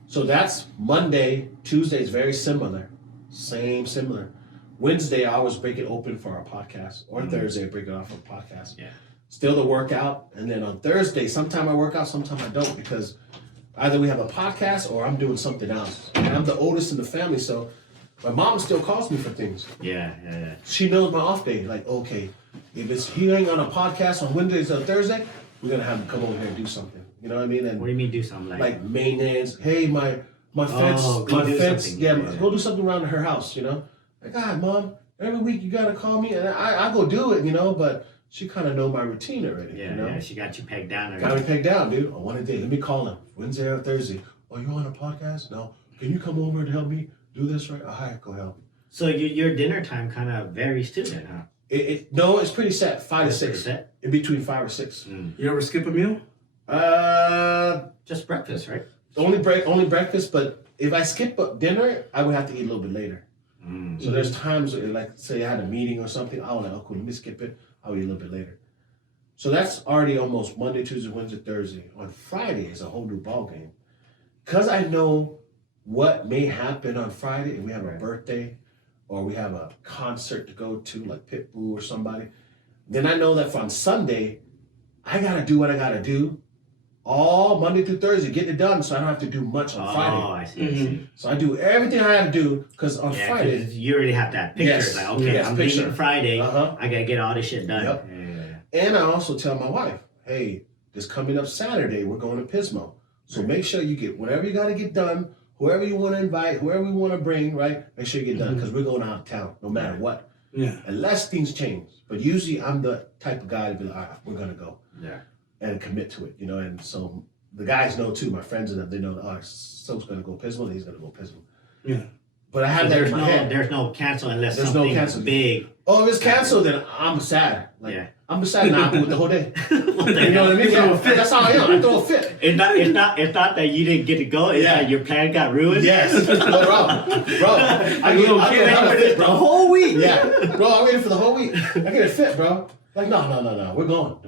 So that's Monday. Tuesday is very similar. Similar. Wednesday, I always break it open for our podcast. Or Thursday, I break it off for a podcast. Yeah. Still the workout. And then on Thursday, sometime I work out, sometime I don't. Because either we have a podcast or I'm doing something else. And I'm the oldest in the family, so my mom still calls me for things. Yeah. She knows my off day. Like, okay, if he ain't on a podcast on Wednesdays or Thursday, we're going to have him come over here and do something. You know what I mean? And what do you mean do something like maintenance? Hey, my fence, go do something around her house. Like, God, Mom, every week you gotta call me, and I go do it. But she kind of know my routine already. Yeah, she got you pegged down already. Got me pegged down, dude. On one a day. Let me call him Wednesday or Thursday. Oh, you on a podcast? No. Can you come over and help me do this? Right? All right, go help me. So your dinner time kind of varies too, then, huh? No, it's pretty set. 5 to 6. Set? In between 5 or 6. You ever skip a meal? Just breakfast, right? Only breakfast, but if I skip dinner, I would have to eat a little bit later. So there's times, like, say I had a meeting or something, I was like, oh, cool, let me skip it. I'll eat a little bit later. So that's already almost Monday, Tuesday, Wednesday, Thursday. On Friday is a whole new ball game. Because I know what may happen on Friday, if we have a birthday or we have a concert to go to, like Pitbull or somebody, then I know that from Sunday, I got to do what I got to do all Monday through Thursday, getting it done, so I don't have to do much on Friday. Oh, I see. So I do everything I have to do, because on Friday... you already have that picture. Yes. Like, okay, I'm leaving Friday, I got to get all this shit done. Yep. And I also tell my wife, hey, this coming up Saturday, we're going to Pismo. So make sure you get whatever you got to get done, whoever you want to invite, whoever you want to bring, right? Make sure you get done, because we're going out of town, no matter what. Yeah. Unless things change. But usually I'm the type of guy to be like, all right, we're going to go. Yeah. And commit to it, and so... The guys know too, my friends and them, they know, Soap's going to go Pismo, he's going to go Pismo. Yeah. But I have that in my head. There's no cancel unless there's something no cancel. Big. Oh, if it's canceled, then I'm sad. I'm sad now with the whole day. You know what I mean? Yeah, that's how I am. I throw a fit. It's not that you didn't get to go. It's that your plan got ruined. Yes. Bro. I get a fit, bro. The whole week. Yeah. Bro, I waited for the whole week. I get a fit, bro. Like, no. We're going.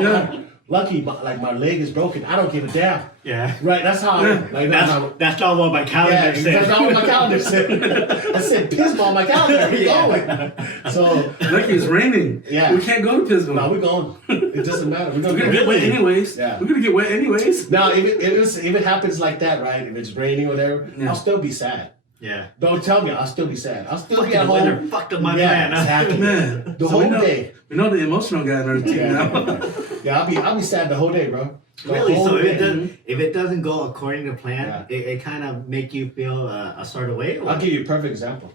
Yeah. Lucky, my leg is broken. I don't give a damn. Yeah. Right, that's how I am. Like, that's not what my calendar said. That's not what my calendar said. I said Pismo on my calendar. We're going. So, lucky it's raining. Yeah. We can't go to Pismo. No, we're going. It doesn't matter. We're gonna get wet anyways. Yeah. We're gonna get wet anyways. Now, if it happens like that, right? If it's raining or whatever, I'll still be sad. Yeah. Don't tell me. I'll still be sad. I'll still be at home. Weather fucked up my plan. Exactly. Man. The whole day. We know the emotional guy in our team now. Yeah, I'll be sad the whole day, bro. Really? So if it doesn't go according to plan, it kind of make you feel a sort of way? Or? I'll give you a perfect example.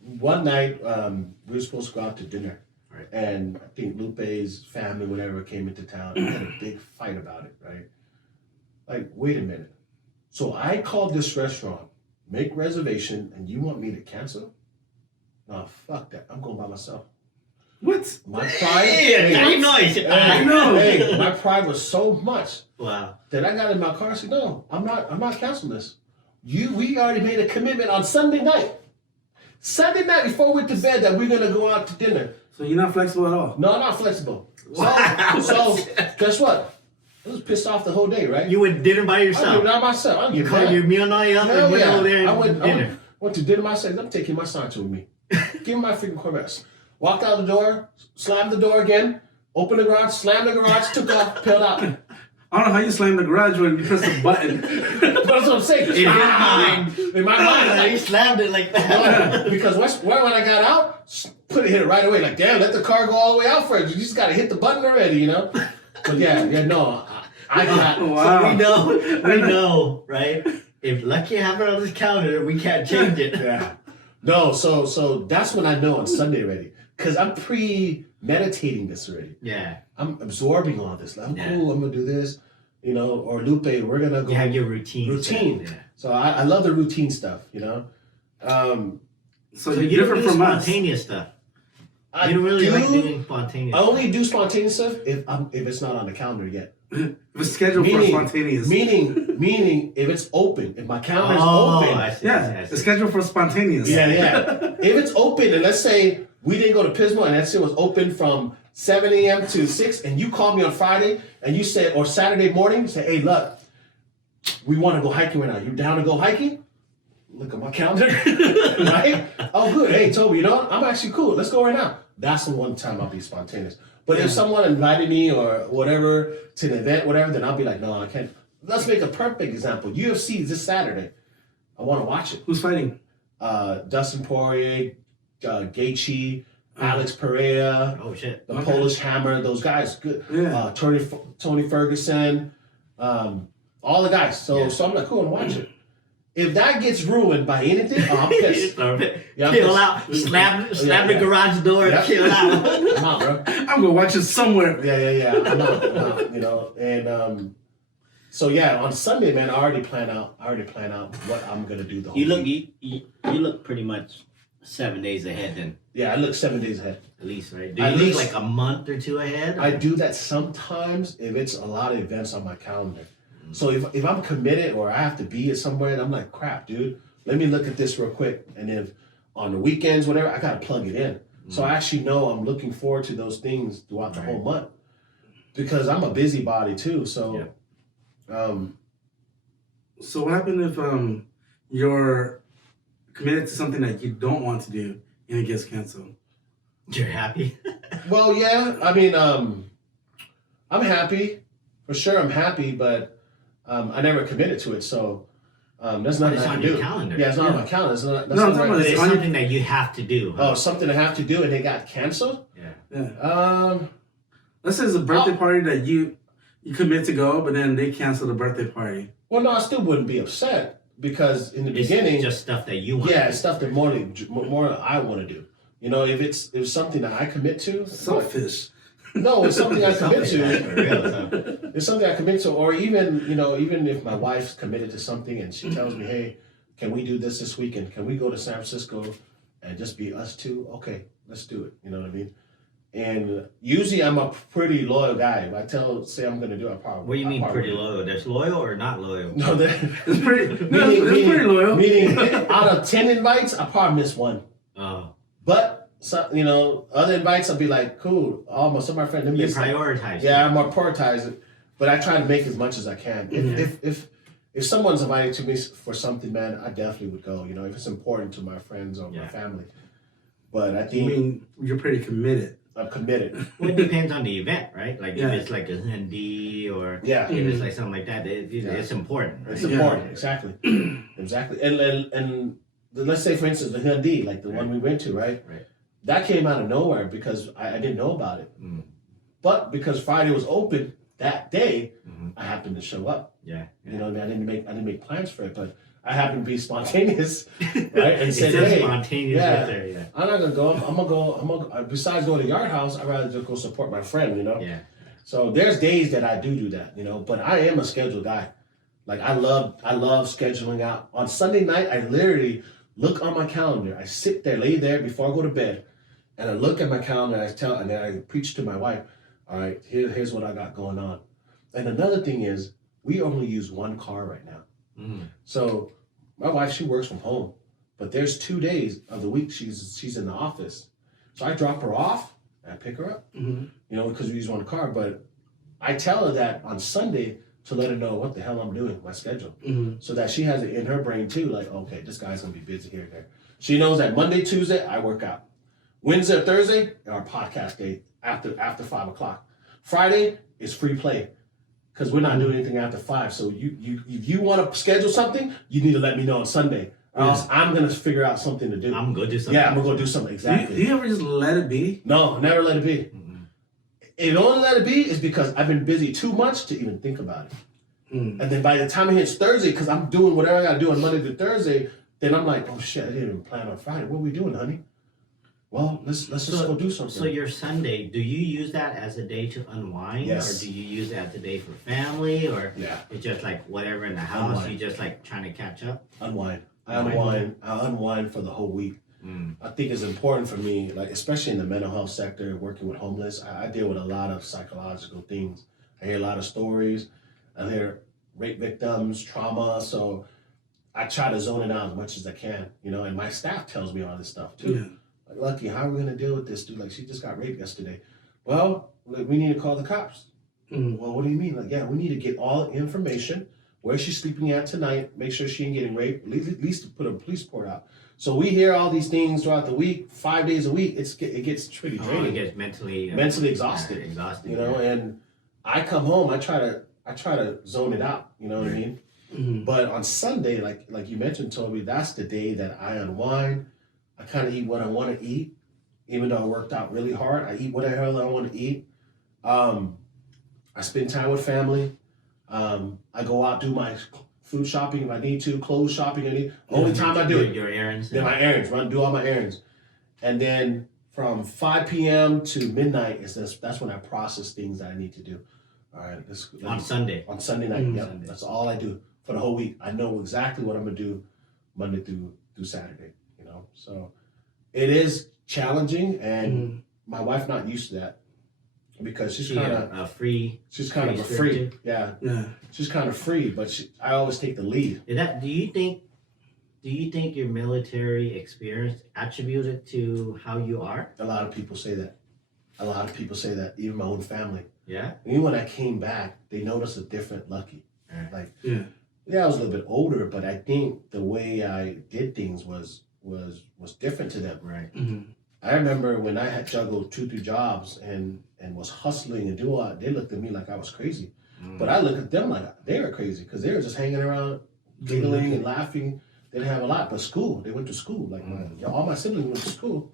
One night, we were supposed to go out to dinner. Right. And I think Lupe's family, whatever, came into town and had a big fight about it, right? Like, wait a minute. So I called this restaurant, make reservation, and you want me to cancel? No, fuck that. I'm going by myself. What? My pride. I know. Hey, my pride was so much. Wow. That I got in my car and said, no, I'm not canceling this. We already made a commitment on Sunday night. Sunday night before we went to bed that we're gonna go out to dinner. So you're not flexible at all? No, I'm not flexible. So guess what? I was pissed off the whole day, right? You went dinner by yourself? I went out myself. You called your meal night up and went over there and dinner. Went to dinner myself. I'm taking my son with me. Give him my freaking Corvettes. Walked out the door, slammed the door again, opened the garage, slammed the garage, took off, peeled out. I don't know how you slam the garage when you press the button. That's what I'm saying. In his mind. In my mind, He slammed it like that. because when I got out, hit it right away. Like, damn, let the car go all the way out first. You just got to hit the button already, But no, I got. Wow. So we know, right? If Lucky have it on his calendar, we can't change it. Yeah. No, so that's when I know on Sunday already. Because I'm meditating this already. Yeah. I'm absorbing all this. Like, I'm cool, I'm going to do this. Or Lupe, we're going to go. You have your routine. Yeah. So I love the routine stuff, So you you're don't different do from us. spontaneous stuff. You don't really like doing spontaneous I stuff. only do spontaneous stuff if it's not on the calendar yet. If it's scheduled for spontaneous. Meaning if it's open, if my calendar's open. I see. It's scheduled for spontaneous. Yeah. If it's open, and let's say we didn't go to Pismo and that shit was open from 7 a.m. to 6, and you called me on Friday and you said, or Saturday morning, you say, hey, look, we want to go hiking right now. You down to go hiking? Look at my calendar, right? Oh, good. Hey, Toby, you know what? I'm actually cool. Let's go right now. That's the one time I'll be spontaneous. But if someone invited me or whatever to an event, whatever, then I'll be like, no, I can't. Let's make a perfect example. UFC this Saturday. I want to watch it. Who's fighting? Dustin Poirier, Gaethje, Alex Pereira, the Polish Hammer, those guys, good. Yeah. Tony Ferguson, all the guys. So I'm like, cool, I'm watching. If that gets ruined by anything, I'm pissed. Chill out. Slam the garage door and chill out. I'm out, bro. I'm gonna watch it somewhere. Yeah. I'm out. And so on Sunday, man, I already plan out what I'm gonna do the whole week. You look pretty much 7 days ahead then. Yeah, I look 7 days ahead. At least, right? Do you look like a month or two ahead? I do that sometimes if it's a lot of events on my calendar. So if I'm committed or I have to be somewhere and I'm like, crap, dude, let me look at this real quick. And if on the weekends, whatever, I got to plug it in. So I actually know I'm looking forward to those things throughout the whole month because I'm a busybody too. So, So what happened if you're committed to something that you don't want to do and it gets canceled? You're happy? Well, yeah, I mean, I'm happy. For sure, I'm happy, but I never committed to it, so that's nothing I can do. It's on your calendar. Yeah, it's not on my calendar. It's not, that's No, not It's something that you have to do. Huh? Oh, something I have to do, and it got canceled. Yeah. Let's say it's a birthday party that you commit to go, but then they cancel the birthday party. Well, no, I still wouldn't be upset because in the beginning, it's just stuff that you want. Yeah, it's stuff that more I want to do. If it's something that I commit to. Selfish. No, it's something I commit to. For real, It's something I commit to, or even if my wife's committed to something and she tells me, "Hey, can we do this weekend? Can we go to San Francisco and just be us two?" Okay, let's do it. You know what I mean? And usually I'm a pretty loyal guy. If I say I'm going to do it, I probably. What do you mean pretty loyal? There's loyal or not loyal? No, It's pretty loyal. Meaning, out of 10 invites, I probably miss one. Oh. But. So, other invites, I'll be like, cool. Almost some of my friends. You prioritize. Yeah, I'm more prioritize it, but I try to make as much as I can. If someone's inviting to me for something, man, I definitely would go. If it's important to my friends or my family. But I think. I mean, you're pretty committed. I'm committed. Well, it depends on the event, right? Like if it's like a ND or if it's like something like that, it's important. Right? It's important, exactly, exactly. And let's say, for instance, the ND, like the one we went to, right? Right. That came out of nowhere because I didn't know about it. But because Friday was open that day, I happened to show up. Yeah. I didn't make plans for it, but I happened to be spontaneous, right? And said, hey, spontaneous right there, yeah. I'm not gonna go. I'm gonna go. Besides going to Yard House, I'd rather just go support my friend. Yeah. So there's days that I do that. But I am a scheduled guy. Like I love scheduling out. On Sunday night, I literally look on my calendar. I sit there, lay there before I go to bed. And I look at my calendar and then I preach to my wife, all right, here's what I got going on. And another thing is, we only use one car right now. So my wife, she works from home, but there's 2 days of the week she's in the office. So I drop her off and I pick her up, because we use one car. But I tell her that on Sunday to let her know what the hell I'm doing, my schedule, so that she has it in her brain too, like, okay, this guy's gonna be busy here and there. She knows that Monday, Tuesday, I work out. Wednesday or Thursday, our podcast day after 5 o'clock. Friday is free play. because we're not doing anything after 5. So if you want to schedule something, you need to let me know on Sunday, or else I'm gonna figure out something to do. I'm gonna go do something. Yeah, I'm gonna go do something. Exactly. Do you ever just let it be? No, never let it be. If only let it be is because I've been busy too much to even think about it. And then by the time it hits Thursday, because I'm doing whatever I gotta do on Monday to Thursday, then I'm like, oh shit, I didn't even plan on Friday. What are we doing, honey? Well, let's just go do something. So your Sunday, do you use that as a day to unwind? Yes. Or do you use it as a day for family? Or Yeah. it's just like whatever in the house, Unwind. you just like trying to catch up? Unwind. I unwind for the whole week. I think it's important for me, like especially in the mental health sector, working with homeless. I deal with a lot of psychological things. I hear a lot of stories. I hear rape victims, trauma. So I try to zone it out as much as I can, and my staff tells me all this stuff too. Yeah. Like, Lucky, how are we gonna deal with this, dude? Like, she just got raped yesterday. Well, we need to call the cops. Well, what do you mean? Like, yeah, we need to get all the information. Where she's sleeping at tonight, make sure she ain't getting raped, at least put a police report out. So we hear all these things throughout the week, 5 days a week. It gets pretty draining. It gets mentally exhausted. Exhausted. And I come home, I try to zone it out. You know what I mean? But on Sunday, like you mentioned, Toby, that's the day that I unwind. I kind of eat what I want to eat, even though I worked out really hard. I eat whatever hell I want to eat. I spend time with family. I go out, do my food shopping if I need to, clothes shopping if I need. Only time I do it. Your errands. Then my errands, do all my errands. And then from 5 p.m. to midnight, that's when I process things that I need to do. All right. On Sunday. On Sunday night, yeah. Sunday. That's all I do for the whole week. I know exactly what I'm going to do Monday through Saturday, So it is challenging, and my wife not used to that. Because she's kind of free. She's kind of a free. Yeah. She's kind of free, but I always take the lead. Do you think your military experience attributed to how you are? A lot of people say that. Even my own family. Yeah. Even when I came back, they noticed a different Lucky. Right. I was a little bit older, but I think the way I did things was different to them. Right. I remember when I had juggled 2-3 jobs and was hustling and doing all that, they looked at me like I was crazy. But I look at them like they were crazy because they were just hanging around, giggling and laughing. They didn't have a lot, but school. They went to school. Like all my siblings went to school.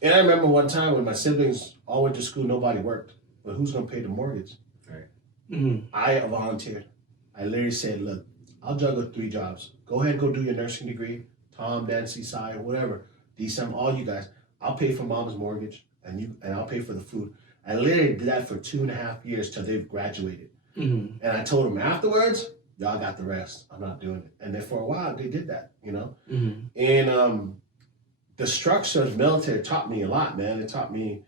And I remember one time when my siblings all went to school, nobody worked. But who's gonna pay the mortgage? Right. I volunteered. I literally said, look, I'll juggle 3 jobs. Go ahead and go do your nursing degree. Tom, Nancy, Sai, whatever. December, all you guys. I'll pay for mom's mortgage and I'll pay for the food. I literally did that for 2.5 years till they've graduated. And I told them afterwards, y'all got the rest. I'm not doing it. And then for a while they did that, And the structure of the military taught me a lot, man. It taught me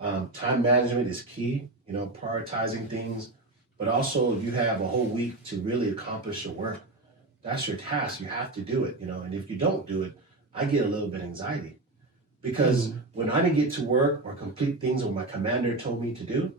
time management is key, prioritizing things, but also you have a whole week to really accomplish your work. That's your task. You have to do it, And if you don't do it, I get a little bit of anxiety. Because when I didn't get to work or complete things what my commander told me to do,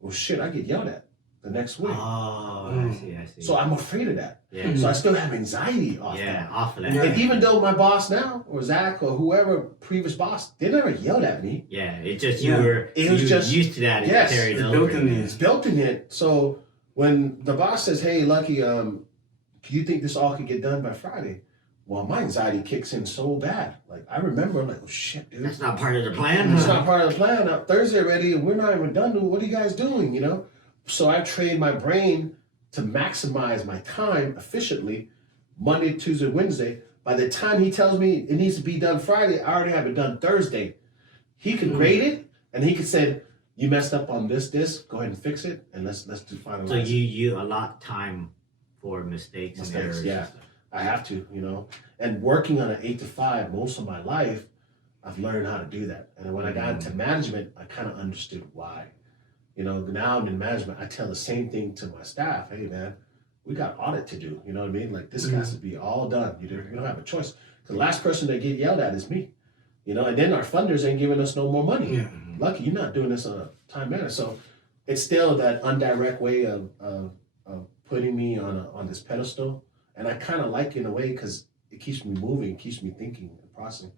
well, shit, I get yelled at the next week. Oh, I see. So I'm afraid of that. Yeah. So I still have anxiety off that. Yeah, off of that. And even though my boss now, or Zach, or whoever, previous boss, they never yelled at me. Yeah, it's just you were used to that. Yes, It's built in it. So when the boss says, hey, Lucky, do you think this all could get done by Friday? Well, my anxiety kicks in so bad. Like, I remember, I'm like, oh, shit, dude. That's not part of the plan. It's not part of the plan. Thursday already, and we're not even done. What are you guys doing, So I trained my brain to maximize my time efficiently Monday, Tuesday, Wednesday. By the time he tells me it needs to be done Friday, I already have it done Thursday. He could grade it, and he could say, you messed up on this, go ahead and fix it, and let's do finalize. So you allot time for mistakes and errors. Yeah. I have to, And working on an 8 to 5 most of my life, I've learned how to do that. And when I got into management, I kind of understood why. Now I'm in management, I tell the same thing to my staff. Hey, man, we got audit to do. You know what I mean? Like, this has to be all done. You don't have a choice. The last person that get yelled at is me. And then our funders ain't giving us no more money. Yeah. Lucky, you're not doing this on a time manner. So it's still that indirect way of putting me on this pedestal. And I kind of like it in a way because it keeps me moving, keeps me thinking and processing.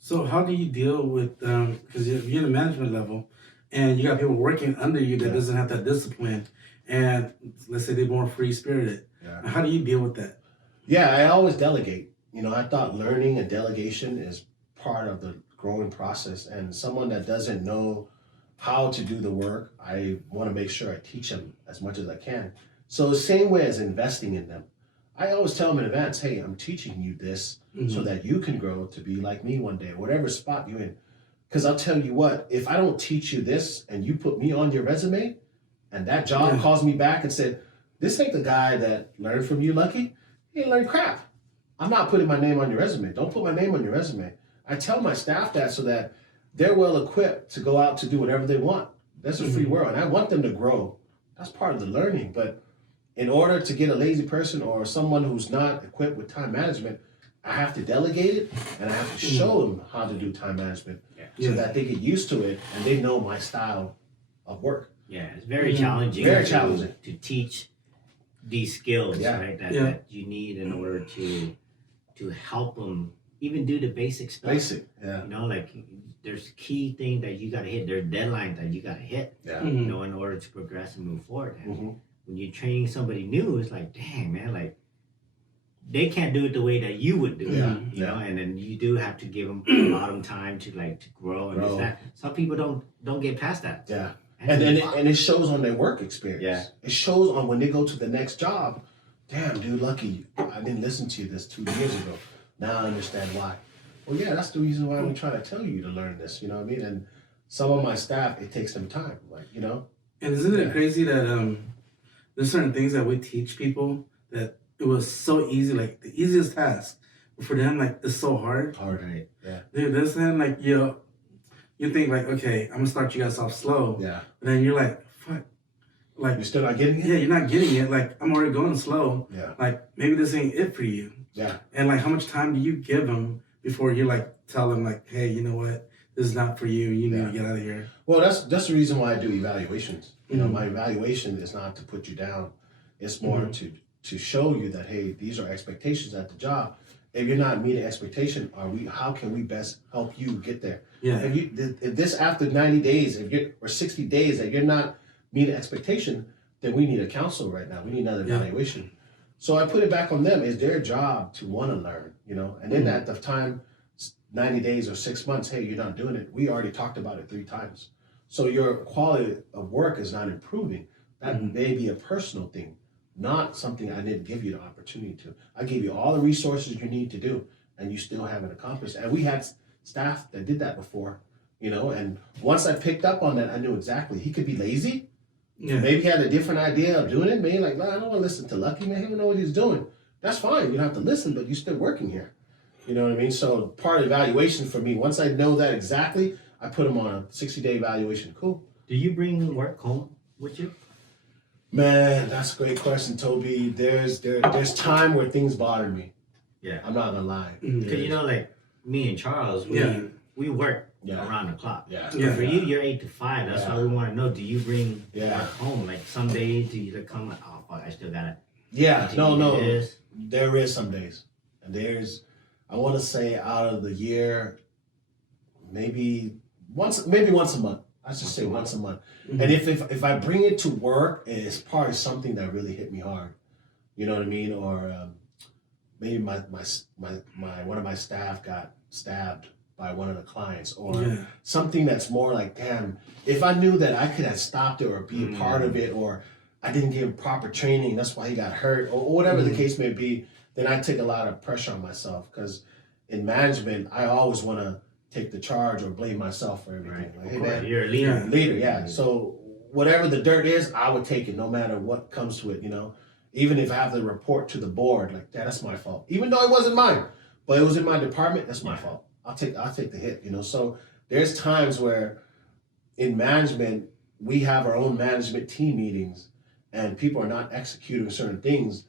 So how do you deal with, because you're at the management level, and you got people working under you that Yeah. doesn't have that discipline, and let's say they're more free spirited. Yeah. How do you deal with that? Yeah, I always delegate. I thought learning and delegation is part of the growing process. And someone that doesn't know how to do the work, I want to make sure I teach them as much as I can. So the same way as investing in them. I always tell them in advance, hey, I'm teaching you this so that you can grow to be like me one day, whatever spot you're in. Because I'll tell you what, if I don't teach you this and you put me on your resume and that job calls me back and said, this ain't the guy that learned from you, Lucky. He ain't learned crap. I'm not putting my name on your resume. Don't put my name on your resume. I tell my staff that so that they're well equipped to go out to do whatever they want. That's a free world. And I want them to grow. That's part of the learning. But in order to get a lazy person or someone who's not equipped with time management, I have to delegate it and I have to show them how to do time management so that they get used to it and they know my style of work. Yeah, it's very challenging. Very challenging to teach these skills, right? That you need in order to help them even do the basic stuff. Basic, yeah. Like there's key things that you gotta hit. There's deadlines that you gotta hit. Yeah. In order to progress and move forward. And when you're training somebody new, it's like, dang man, like they can't do it the way that you would do it. You know, and then you do have to give them a lot of time to grow and this, that. Some people don't get past that. Yeah. And it shows on their work experience. Yeah. It shows on when they go to the next job. Damn, dude, Lucky, I didn't listen to you this 2 years ago. Now I understand why. Well, yeah, that's the reason why we try to tell you to learn this. You know what I mean? And some of my staff, it takes them time. And isn't it crazy that there's certain things that we teach people that it was so easy, like the easiest task, but for them, it's so hard. Hard, right? Yeah. Dude, this then you think okay, I'm gonna start you guys off slow. Yeah. But then you're like, fuck. You're still not getting it? Yeah, you're not getting it. I'm already going slow. Yeah. Maybe this ain't it for you. Yeah. And how much time do you give them before you tell them hey, you know what? This is not for you. You need to get out of here. Well, that's the reason why I do evaluations. My evaluation is not to put you down. It's more to show you that, hey, these are expectations at the job. If you're not meeting expectation, how can we best help you get there? Yeah. If this after 90 days, or 60 days that you're not meeting expectation, then we need a counsel right now. We need another evaluation. So I put it back on them. It's their job to want to learn, and then at the time, 90 days or 6 months, hey, you're not doing it. We already talked about it 3 times. So your quality of work is not improving. That may be a personal thing, not something I didn't give you the opportunity to. I gave you all the resources you need to do, and you still haven't accomplished. And we had staff that did that before, and once I picked up on that, I knew exactly. He could be lazy. Yeah. Maybe he had a different idea of doing it. Maybe I don't want to listen to Lucky, man. He don't know what he's doing. That's fine. You don't have to listen, but you're still working here. You know what I mean? So part of evaluation for me, once I know that exactly, I put him on a 60-day evaluation. Cool. Do you bring work home with you? Man, that's a great question, Toby. There's time where things bother me. Yeah. I'm not gonna lie. Because me and Charles, we work around the clock. Yeah. For you, you're 8 to 5. That's why we want to know. Do you bring work home? Some days do you come oh fuck, I still gotta. Yeah. No. There is some days, and I want to say out of the year, maybe once a month. I just say once a month. Mm-hmm. And if I bring it to work, it's probably something that really hit me hard. You know what I mean? Or maybe my one of my staff got stabbed by one of the clients, or something that's more like, damn, if I knew that I could have stopped it or be a part of it, or I didn't give him proper training, that's why he got hurt, or whatever the case may be, then I take a lot of pressure on myself, because in management, I always want to take the charge or blame myself for everything. Right. Hey, man, you're a leader. Leader, yeah. So whatever the dirt is, I would take it no matter what comes to it, Even if I have to report to the board, that's my fault. Even though it wasn't mine, but it was in my department, that's my fault. I'll take the hit, So there's times where in management, we have our own management team meetings and people are not executing certain things,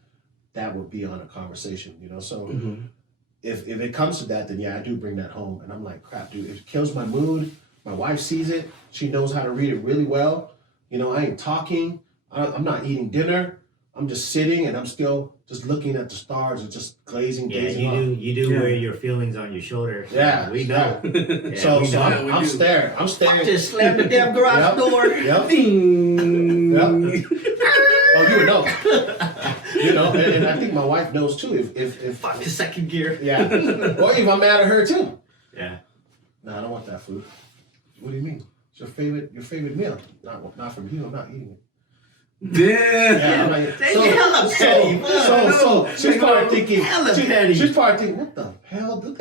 that would be on a conversation, So if it comes to that, then I do bring that home. And I'm like, crap, dude, it kills my mood. My wife sees it. She knows how to read it really well. I ain't talking. I'm not eating dinner. I'm just sitting and I'm still just looking at the stars and just gazing off. You do wear your feelings on your shoulders. Yeah, we know. Yeah. So I'm staring. Fuck, just slam the damn garage door. Yep. Ding. Yep. Oh, you would know. You know, and I think my wife knows too. If Fuck the second gear. yeah, or if I'm mad at her too. Yeah. No, I don't want that food. What do you mean? It's your favorite meal. Not from you. I'm not eating it. Yeah. I'm like, They hella petty. So she's probably thinking. Hella petty. She's probably thinking, what the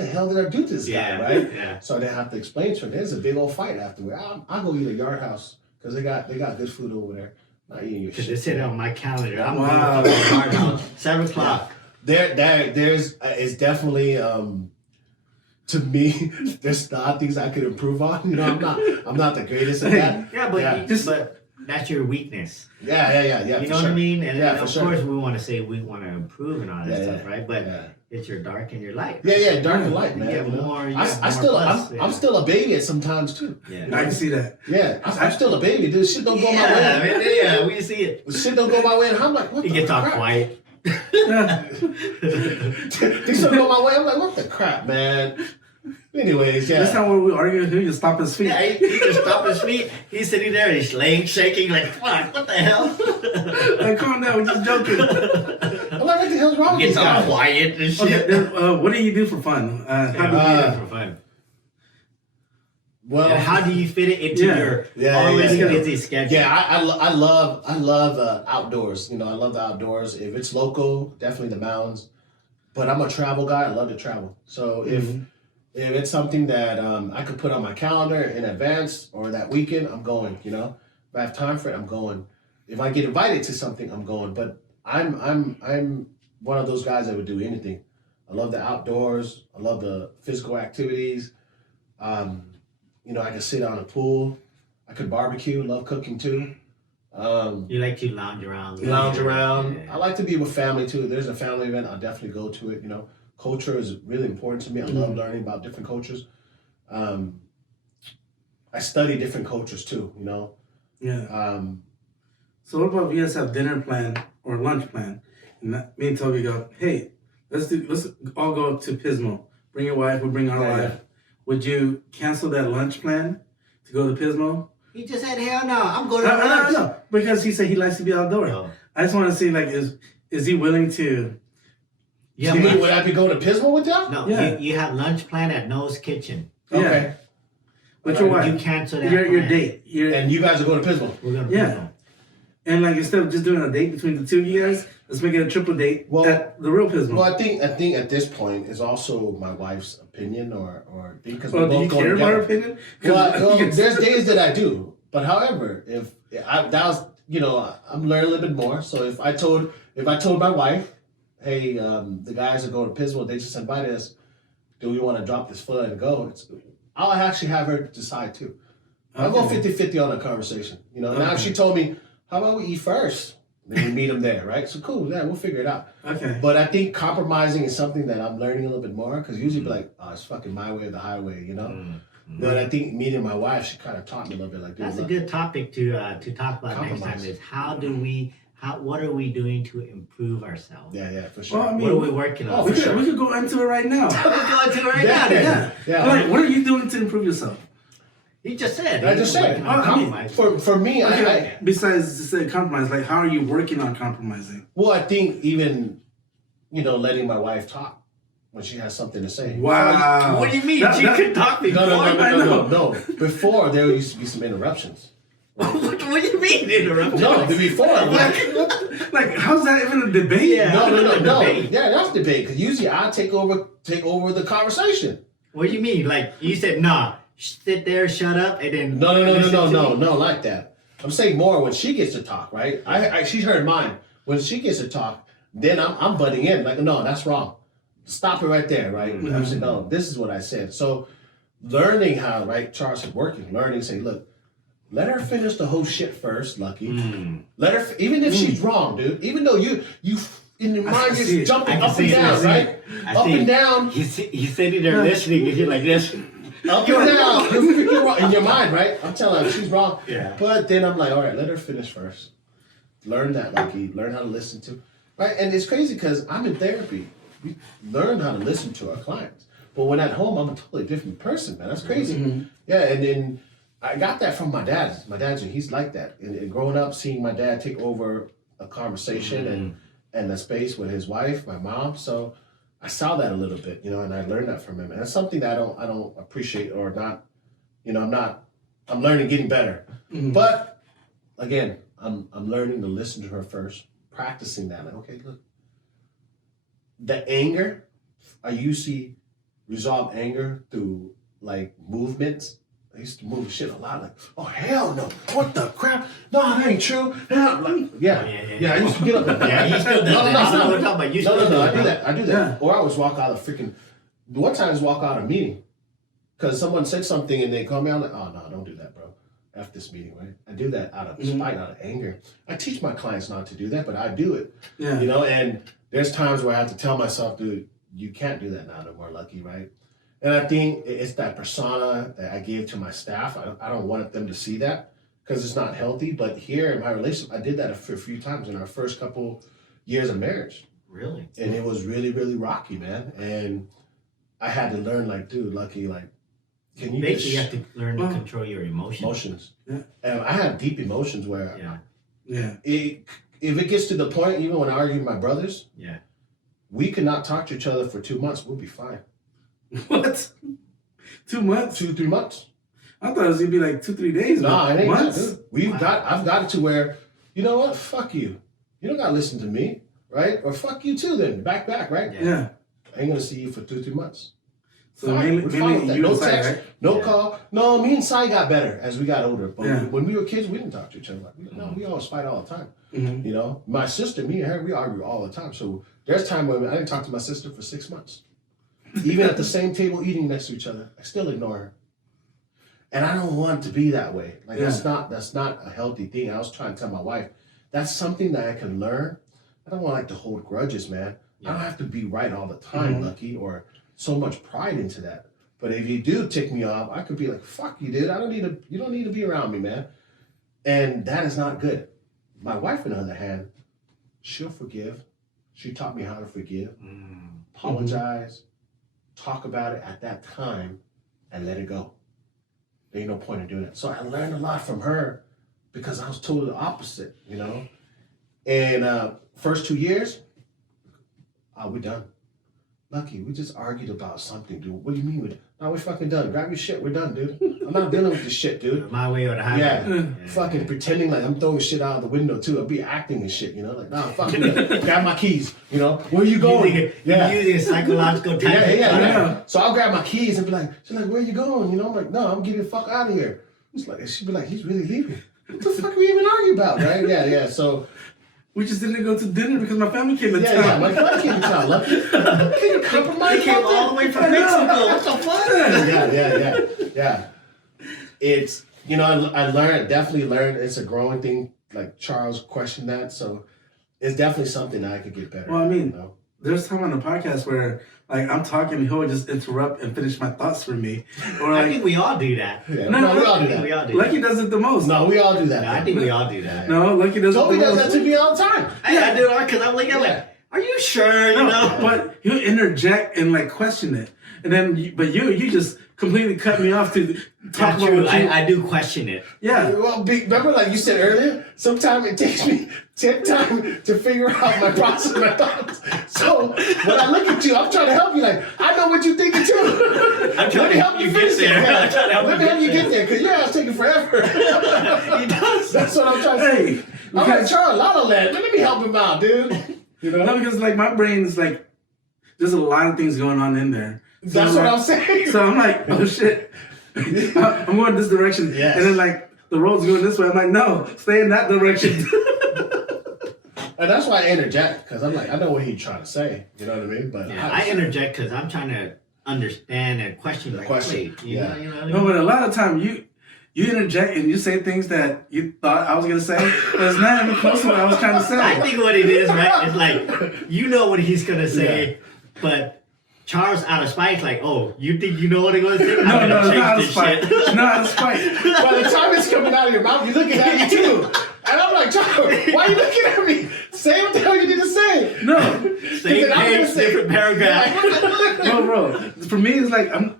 hell did I do to this guy, right? Yeah. So they have to explain to her. There's a big old fight afterward. I'll go eat a Yard House because they got good food over there. Not eating your Because shit. they said on my calendar. I'm Wow. going to the Yard House. 7 o'clock. There's it's definitely to me there's not things I could improve on. You know, I'm not the greatest at that. Yeah, but Yeah. but that's your weakness. Yeah. You for know what sure. I mean? And Yeah, of for course sure. we want to say we want to improve and all that Yeah, stuff, right? But Yeah. it's your dark and your light. Yeah, dark and light, You man. get you know? more. You I get more still, plus, I'm still a baby at sometimes too. Yeah. I can see that. Yeah, I'm still a baby. Dude, shit don't go my way. Yeah, we see it. Shit don't go my way, and I'm like, what He the gets all crap? quiet. Things don't go my way. I'm like, what the crap, man. Anyways, This yeah. time when we argue, he just stop his feet. Yeah, he just stopped his feet. He's sitting there, he's laying, shaking, like, fuck, what the hell? Like, calm down, we're just joking. I'm like, what the hell's wrong with Gets these all guys? quiet and shit. Okay, then, what do you do for fun? How do you do that? for fun. Well, And how do you fit it into Yeah. your Yeah, already yeah. busy schedule? yeah, I love outdoors. You know, I love the outdoors. If it's local, definitely the mountains. But I'm a travel guy. I love to travel. So if it's something that I could put on my calendar in advance or that weekend, I'm going. You know, if I have time for it, I'm going. If I get invited to something, I'm going. But I'm one of those guys that would do anything. I love the outdoors. I love the physical activities. You know, I could sit on a pool. I could barbecue. Love cooking too. You like to lounge around. Lounge around. Yeah. I like to be with family too. If there's a family event, I'll definitely go to it. You know, culture is really important to me. I love learning about different cultures. I study different cultures too. You know. Yeah. So what about if you guys have dinner plan or lunch plan, and me and Toby go, hey, let's all go up to Pismo. Bring your wife, we'll bring our wife. Would you cancel that lunch plan to go to Pismo? He just said, hell no, I'm going to No, lunch. because he said he likes to be outdoors. Oh. I just want to see, like, is he willing to? Yeah, You mean, lunch- would I be going to Pismo with y'all? No, Yeah. you have lunch plan at Noah's Kitchen. Okay. With your Would you wife, cancel that your plan? date, And you guys are going to Pismo. We're going to Yeah. And like instead of just doing a date between the two of you guys, let's make it a triple date at the real Pismo. Well, I think at this point is also my wife's opinion or because Well, do you care about her opinion? 'Cause Well, you can- there's days that I do, but however, if that was I'm learning a little bit more. So if I told my wife, hey, the guys are going to Pismo, they just invited us. Do we want to drop this foot and go? I'll actually have her decide too. I'll go 50-50 on a conversation. You know, now if she told me, how about we eat first? Then we meet them there, right? So cool, yeah, we'll figure it out. Okay. But I think compromising is something that I'm learning a little bit more because usually be like, oh, it's fucking my way or the highway, you know? Mm-hmm. But I think meeting my wife, she kind of taught me a little bit like, That's a look, good topic to talk about next time. Compromise. Is what are we doing to improve ourselves? Yeah, for sure. Well, I mean, What are we working on? Oh, we for sure. could go into it right now. We're going to right Yeah, now. then. Yeah. Yeah. Like, what are you doing to improve yourself? He just said. I he just was said, working on compromise. for me, Okay. Besides to say compromise, like how are you working on compromising? well, I think even, letting my wife talk when she has something to say. Wow. What do you mean? That- She that- could talk before. No. Before, there used to be some interruptions. What do you mean interrupt? No, before. Like, how's that even a debate? Yeah. No. Debate. Yeah, that's debate. Because usually I take over the conversation. What do you mean? Like you said, nah, sit there, shut up, and then No, like that. I'm saying more when she gets to talk, right? She's heard mine. When she gets to talk, then I'm butting in. Like, no, that's wrong. Stop it right there, right? I'm saying, no, this is what I said. So learning how, right, Charles is working, learning, say, look, let her finish the whole shit first, Lucky. Let her, even if she's wrong, dude. Even though you in your mind see you're it. jumping I up can and see it. down, I see right? it. Up and down, He's sitting there listening, and you're like this. up and down. You're freaking wrong in your mind, right? I'm telling her she's wrong. Yeah. But then I'm like, all right, let her finish first. learn that, Lucky. Learn how to listen to, right? And it's crazy because I'm in therapy. We learn how to listen to our clients. But when at home, I'm a totally different person, man. That's crazy. Mm-hmm. Yeah, and then I got that from my dad. He's like that. And growing up, seeing my dad take over a conversation and a space with his wife, my mom. So I saw that a little bit, you know, and I learned that from him. And it's something that I don't appreciate or not, you know, I'm learning, getting better. Mm-hmm. But again, I'm learning to listen to her first, practicing that. Like, okay, look, the anger, I usually resolve anger through like movements. I used to move shit a lot, like, oh hell no, what the crap? No, that ain't true. Hell, like, yeah, I used to get up and Yeah, he still does that. That's not what we're talking about. You still do I it, do that. I do that. Yeah. Or I always walk out of freaking. One time I just walk out of a meeting because someone said something and they call me. I'm like, oh no, don't do that, bro. After this meeting, right? I do that out of spite, out of anger. I teach my clients not to do that, but I do it. Yeah. You know, and there's times where I have to tell myself, dude, you can't do that now no more, Lucky, right? And I think it's that persona that I gave to my staff. I don't want them to see that because it's not healthy. But here in my relationship, I did that for a few times in our first couple years of marriage. Really? And it was really, really rocky, man. And I had to learn, like, dude, Lucky, like, can you Basically, you have to learn to control your emotions? Yeah. And I have deep emotions where Yeah. If it gets to the point, even when I argue with my brothers, yeah, we could not talk to each other for 2 months. We'll be fine. What? 2 months? 2-3 months. I thought it was gonna be like 2-3 days. Nah, it ain't months. that, dude. I've got it to where, you know what? Fuck you. You don't gotta listen to me, right? Or fuck you too then. Back, right? Yeah. I ain't gonna see you for 2-3 months. So Fine, mainly we're fine with that. you No and Sai, text, right? no call. No, me and Sai got better as we got older. But Yeah. when we were kids, we didn't talk to each other. We always fight all the time. Mm-hmm. You know, my sister, me and her, we argue all the time. So there's time when I didn't talk to my sister for 6 months. Even at the same table eating next to each other, I still ignore her. And I don't want to be that way. Like that's not a healthy thing. I was trying to tell my wife, that's something that I can learn. I don't want to hold grudges, man. I don't have to be right all the time, Lucky, or so much pride into that. But if you do tick me off, I could be like, fuck you, dude. You don't need to be around me, man. And that is not good. My wife, on the other hand, she'll forgive. She taught me how to forgive, apologize, talk about it at that time, and let it go. There ain't no point in doing it. So I learned a lot from her because I was totally the opposite, you know? And first 2 years, we're done. Lucky, we just argued about something, dude. What do you mean no, we're fucking done. Grab your shit, we're done, dude. I'm not dealing with this shit, dude. my way or the highway. Yeah. Fucking pretending like I'm throwing shit out of the window too. I'll be acting and shit, you know? Like, nah, fuck me. Grab my keys, you know? Where you going? You're using a psychological tactic. Yeah. So I'll grab my keys and be like, she's like, where you going? You know, I'm like, no, I'm getting the fuck out of here. It's like, she'd be like, he's really leaving. What the fuck are we even arguing about, right? Yeah. So we just didn't go to dinner because my family came to town. Yeah, my family came to town. Lucky. Can you compromise? They came all the way from Mexico. What the fuck? Yeah. It's, you know, I definitely learned it's a growing thing. Like Charles questioned that. So it's definitely something that I could get better Well, I mean, you know? There's time on the podcast where like I'm talking and he'll just interrupt and finish my thoughts for me. Or like, I think we all do that. Yeah, No, we all do I think that. we all do Lucky that. does it the most. No, we all do that. I think we all do that. No, Lucky does Toby it the does most. that to me all the time. I do it because I'm looking at like, are you sure? You know? But he'll interject and like question it. And then, you just completely cut me off to talk That's about true. what you... I do question it. Yeah. Well, remember, like you said earlier, sometimes it takes me 10 times to figure out my process, my thoughts. So when I look at you, I'm trying to help you. Like, I know what you're thinking too. I'm trying to help you get there. I'm trying to help Let me help you get there, because your ass taking forever. He does. That's what I'm trying to say. Hey, I'm like, Charles, La La Land. Let me help him out, dude. You know? no, because like my brain is like, there's a lot of things going on in there. So That's what I'm saying. So I'm like, oh shit, I'm going this direction. Yes. And then like the road's going this way. I'm like, no, stay in that direction. And that's why I interject, because I'm like, I know what he's trying to say. You know what I mean? But Yeah, I interject because I'm trying to understand and question. Like, Question. wait, you know what I mean? No, but a lot of time you interject and you say things that you thought I was gonna say, but it's not even close to what I was trying to say. I think what it is, right? It's like you know what he's gonna say, but Charles out of spite, like, oh, you think you know what I'm gonna say? I'm No, gonna it's change not out of this spite. shit. It's not out of spite. By the time it's coming out of your mouth, you're looking at me too. And I'm like, Charles, why are you looking at me? Say what the hell you need to say. No, Same Then I'm page, gonna say- different paragraph. no, bro. For me, it's like I'm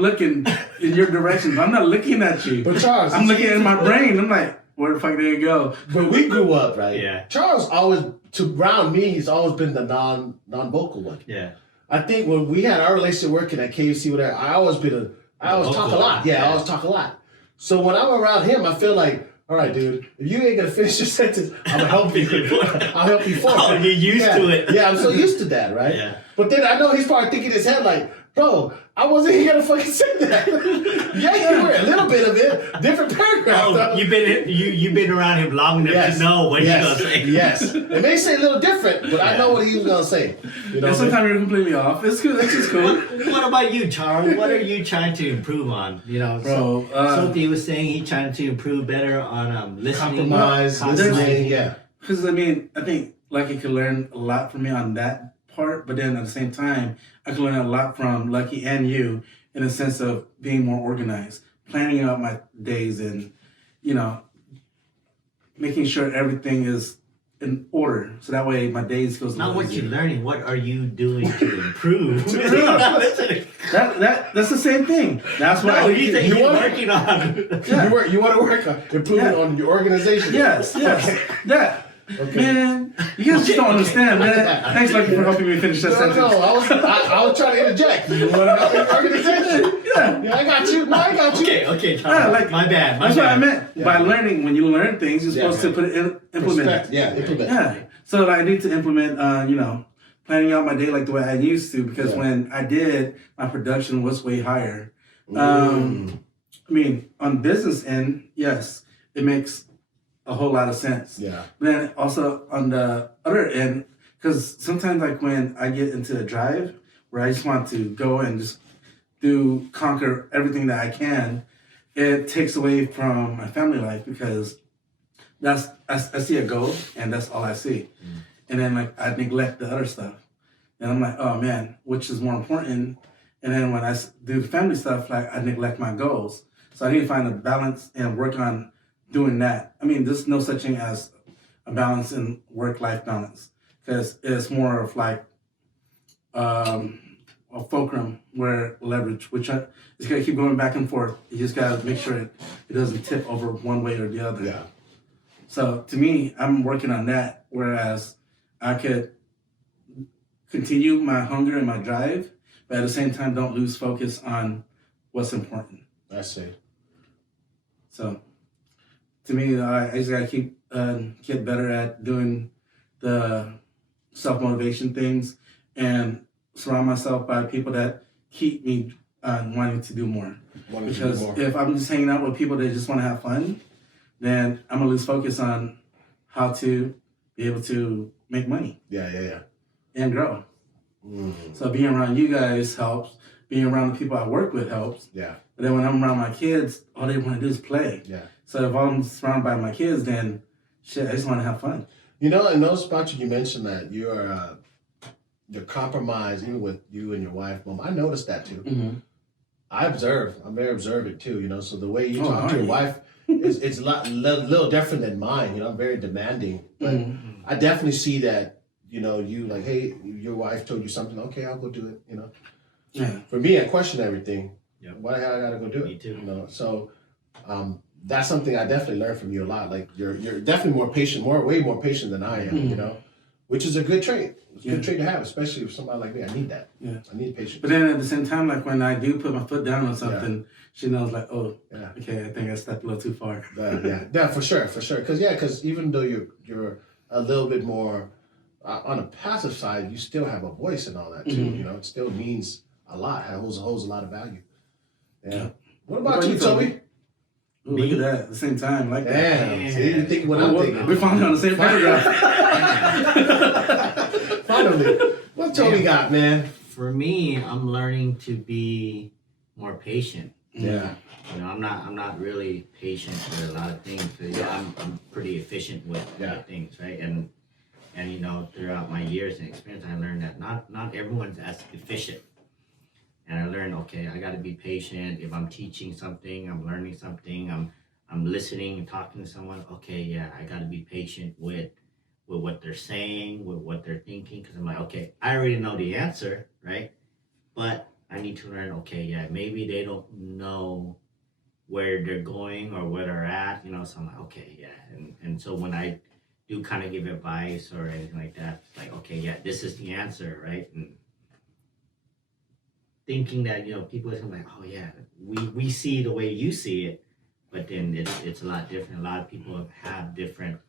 looking in your direction, but I'm not looking at you. But Charles, I'm looking in my brain. I'm like, where the fuck did it go? But we grew up, right? Yeah. Charles always, around me, he's always been the non-vocal one. Yeah. I think when we had our relationship working at KFC, whatever, I always talk a lot. Yeah, I always talk a lot. So when I'm around him, I feel like, all right, dude, if you ain't gonna finish your sentence, I'm gonna help you. I'll help you forward. Oh, you're used to it. Yeah, I'm so used to that, right? Yeah. But then I know he's probably thinking in his head like, bro, I wasn't even gonna fucking say that. Yeah, you were a little bit of it, different paragraph. Oh, though. you've been around him long enough to know what he's gonna say. Yes. It may say a little different, but I know what he was gonna say. You know, And sometimes you're completely off. It's cool. It's just cool. What about you, Charles? What are you trying to improve on? You know, Bro, Sophie was saying he's trying to improve better on listening. compromise, listening, yeah. Because I think Lucky could learn a lot from me on that part, but then at the same time, I could learn a lot from Lucky and you in a sense of being more organized, planning out my days, and making sure everything is in order, so that way my days goes. Not what easier. you're learning. What are you doing to improve? That's the same thing. That's what No, you think you you're want- working on. Yeah. You want to work on improving on your organization. Yes. That. Okay. Man, you guys just don't understand, man. Thanks, Lucky, for helping me finish that No, sentence. I was trying to interject. You want to know your organization? Yeah. I got you. No, I got you. Okay, Charles. Yeah, like- my bad. That's what I meant. Yeah. By learning, when you learn things, you're Yeah, supposed to put it in, implement Respect. it. Yeah, implement. Yeah. So I need to implement, planning out my day like the way I used to, because Yeah. when I did, my production was way higher. Mm. I mean, on business end, yes, it makes a whole lot of sense. Yeah. Then also on the other end, because sometimes like when I get into a drive where I just want to go and just conquer everything that I can, it takes away from my family life, because I see a goal and that's all I see. And then like I neglect the other stuff. And I'm like, oh man, which is more important? And then when I do the family stuff, like I neglect my goals. So I need to find a balance and work on doing that. I mean, there's no such thing as a balance in work-life balance, because it's more of like a fulcrum where leverage, which it's gonna keep going back and forth. You just gotta make sure it doesn't tip over one way or the other. Yeah. So to me, I'm working on that, whereas I could continue my hunger and my drive, but at the same time, don't lose focus on what's important. I see. So to me, I just gotta keep get better at doing the self-motivation things and surround myself by people that keep me wanting to do more. Because if I'm just hanging out with people that just want to have fun, then I'm gonna lose focus on how to be able to make money Yeah. and grow. Mm. So being around you guys helps. Being around the people I work with helps. Yeah. But then when I'm around my kids, all they want to do is play. Yeah. So if I'm surrounded by my kids, then shit, I just want to have fun. You know, in those spots you mentioned that you're compromised, even with you and your wife, Mom. I noticed that too. Mm-hmm. I observe. I'm very observant too. You know, so the way you Oh, talk to your yeah. wife is a little different than mine. You know, I'm very demanding, but Mm-hmm. I definitely see that. You know, you like, hey, your wife told you something. Okay, I'll go do it. You know, Yeah. for me, I question everything. Yep. Why the hell I gotta go do it? Me too. You know, so that's something I definitely learned from you a lot. Like you're definitely more patient, way more patient than I am. You know, which is a good trait. It's a good trait to have, especially with somebody like me. I need that. Yeah. I need patience. But then at the same time, like when I do put my foot down on something, she knows like, oh, Yeah. okay, I think I stepped a little too far. Yeah, for sure. Because even though you're a little bit more on the passive side, you still have a voice and all that too. Mhm. You know, it still means a lot. It holds a lot of value. Yeah. Yeah. What about you, Toby? Ooh, look at that at the same time, like that. Damn. See, you think what I'm thinking. We're finally on the same paragraph. Finally, what Toby got, man? For me, I'm learning to be more patient. Yeah. You know, I'm not really patient with a lot of things. I'm pretty efficient with things, right? And you know, throughout my years and experience, I learned that not everyone's as efficient And I learned, okay, I got to be patient. If I'm teaching something, I'm learning something, I'm listening and talking to someone. Okay, yeah, I got to be patient with what they're saying, with what they're thinking, because I'm like, okay, I already know the answer, right? But I need to learn. Okay, yeah, maybe they don't know where they're going or where they're at, So I'm like, okay, yeah, and so when I do kind of give advice or anything like that, it's like, okay, yeah, this is the answer, right? And thinking that people are gonna be like, oh yeah, we see the way you see it, but then it's a lot different. A lot of people have different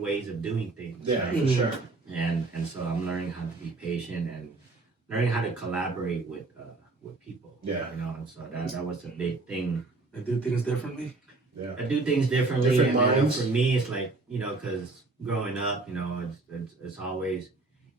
ways of doing things. Yeah, right? for sure. And so I'm learning how to be patient and learning how to collaborate with people. Yeah. And so that was a big thing. I do things differently. Yeah. I do things differently. Different and minds. for me, it's like because growing up, it's always.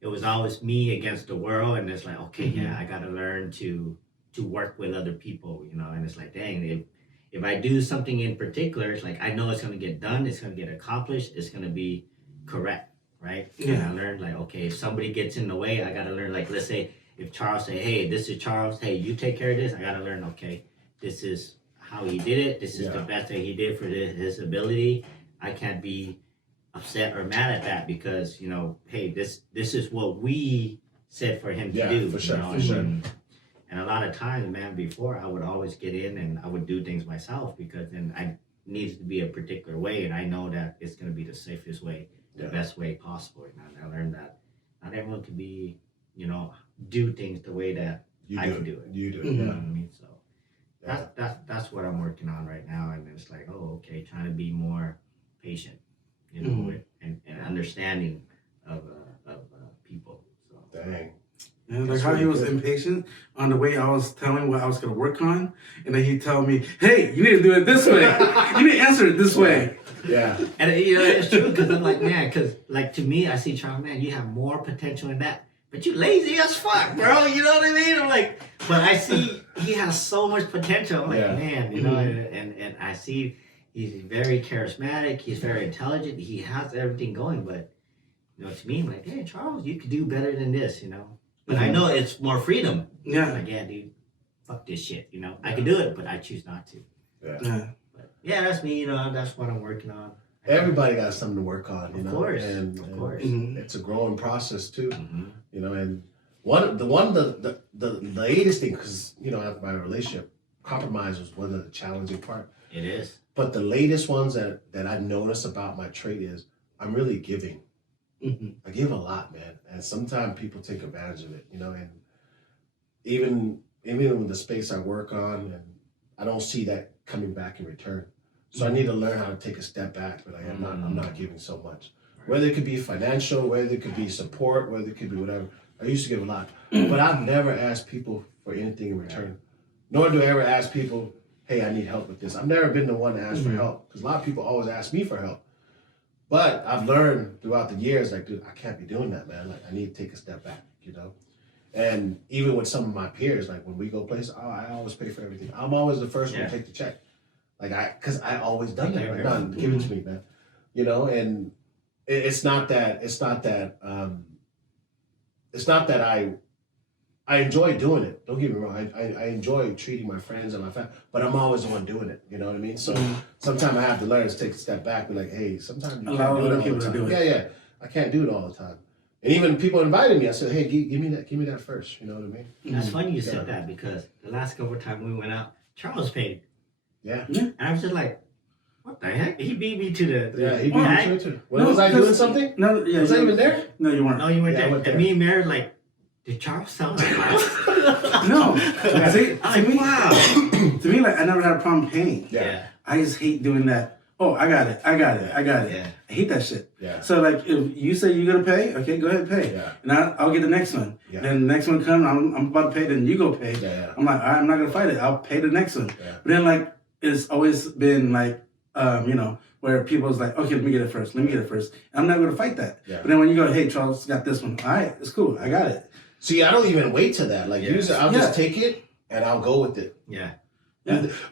It was always me against the world, and it's like, okay, yeah, I got to learn to work with other people, and it's like, dang, if I do something in particular, it's like I know it's going to get done, it's going to get accomplished, it's going to be correct, right? Yeah. And I learned like, okay, if somebody gets in the way, I got to learn, like, let's say if Charles say, hey, this is Charles, hey, you take care of this, I got to learn, okay, this is how he did it, this is the best that he did for his ability. I can't be upset or mad at that because hey, this is what we said for him to do. For sure, for sure. And a lot of times, man, before I would always get in and I would do things myself because then I needed to be a particular way, and I know that it's going to be the safest way, the best way possible. And I learned that not everyone can be, do things the way that I can do it. You do it. You know what I mean? So that's what I'm working on right now, and it's like, oh, okay, trying to be more patient. And understanding of people. So. Dang. Yeah, like how he was impatient on the way I was telling what I was going to work on, and then he'd tell me, "Hey, you need to do it this way. You need to answer it this way." Yeah. And it's true because I'm like, man, because like to me, I see Charles, man, you have more potential in that, but you lazy as fuck, bro. You know what I mean? I'm like, but I see he has so much potential. I'm like, man, and I see. He's very charismatic. He's very intelligent. He has everything going. But, to me, I'm like, hey, Charles, you could do better than this, But I know it's more freedom. Yeah. Like, yeah, dude, fuck this shit, I can do it, but I choose not to. Yeah. But, yeah, that's me, that's what I'm working on. Everybody got something to work on, Of course. And it's a growing process, too. Mm-hmm. And the latest thing, because, after my relationship, compromise was one of the challenging part. It is. But the latest ones that I've noticed about my trait is I'm really giving. I give a lot, man. And sometimes people take advantage of it, and even with the space I work on, and I don't see that coming back in return. So I need to learn how to take a step back, but I'm not giving so much. Whether it could be financial, whether it could be support, whether it could be whatever. I used to give a lot. But I've never asked people for anything in return. Nor do I ever ask people, hey, I need help with this. I've never been the one to ask for help because a lot of people always ask me for help. But I've learned throughout the years, like, dude, I can't be doing that, man. Like, I need to take a step back, And even with some of my peers, like when we go places, I always pay for everything. I'm always the first one to take the check. Because I always done that. Like, no, give it to me, man. And it's not that I enjoy doing it. Don't get me wrong. I enjoy treating my friends and my family, but I'm always the one doing it. You know what I mean? So sometimes I have to learn to take a step back. Be like, hey, sometimes you can't do it all the time. Yeah. I can't do it all the time. And even people invited me. I said, hey, give me that first. You know what I mean? That's funny you said that because the last couple of times we went out, Charles paid. Yeah. And I was just like, what the heck? He beat me to the he beat me to it too. Was I doing something? No, yeah. Was I even there? No, you weren't. No, you weren't Yeah, there. And me and Mary like, did Charles sound like that? No. See, wow. To me, like, I never had a problem paying. Yeah. I just hate doing that. Oh, I got it. Yeah. I hate that shit. Yeah. So, like, if you say you're going to pay, okay, go ahead and pay. Yeah. And I'll get the next one. Yeah. Then the next one comes, I'm about to pay, then you go pay. Yeah. I'm like, all right, I'm not going to fight it. I'll pay the next one. Yeah. But then, like, it's always been, like, where people's like, okay, let me get it first. And I'm not going to fight that. Yeah. But then when you go, hey, Charles got this one. All right, it's cool. I got it. See, I don't even wait to that. Like, usually I'll just take it and I'll go with it. Yeah.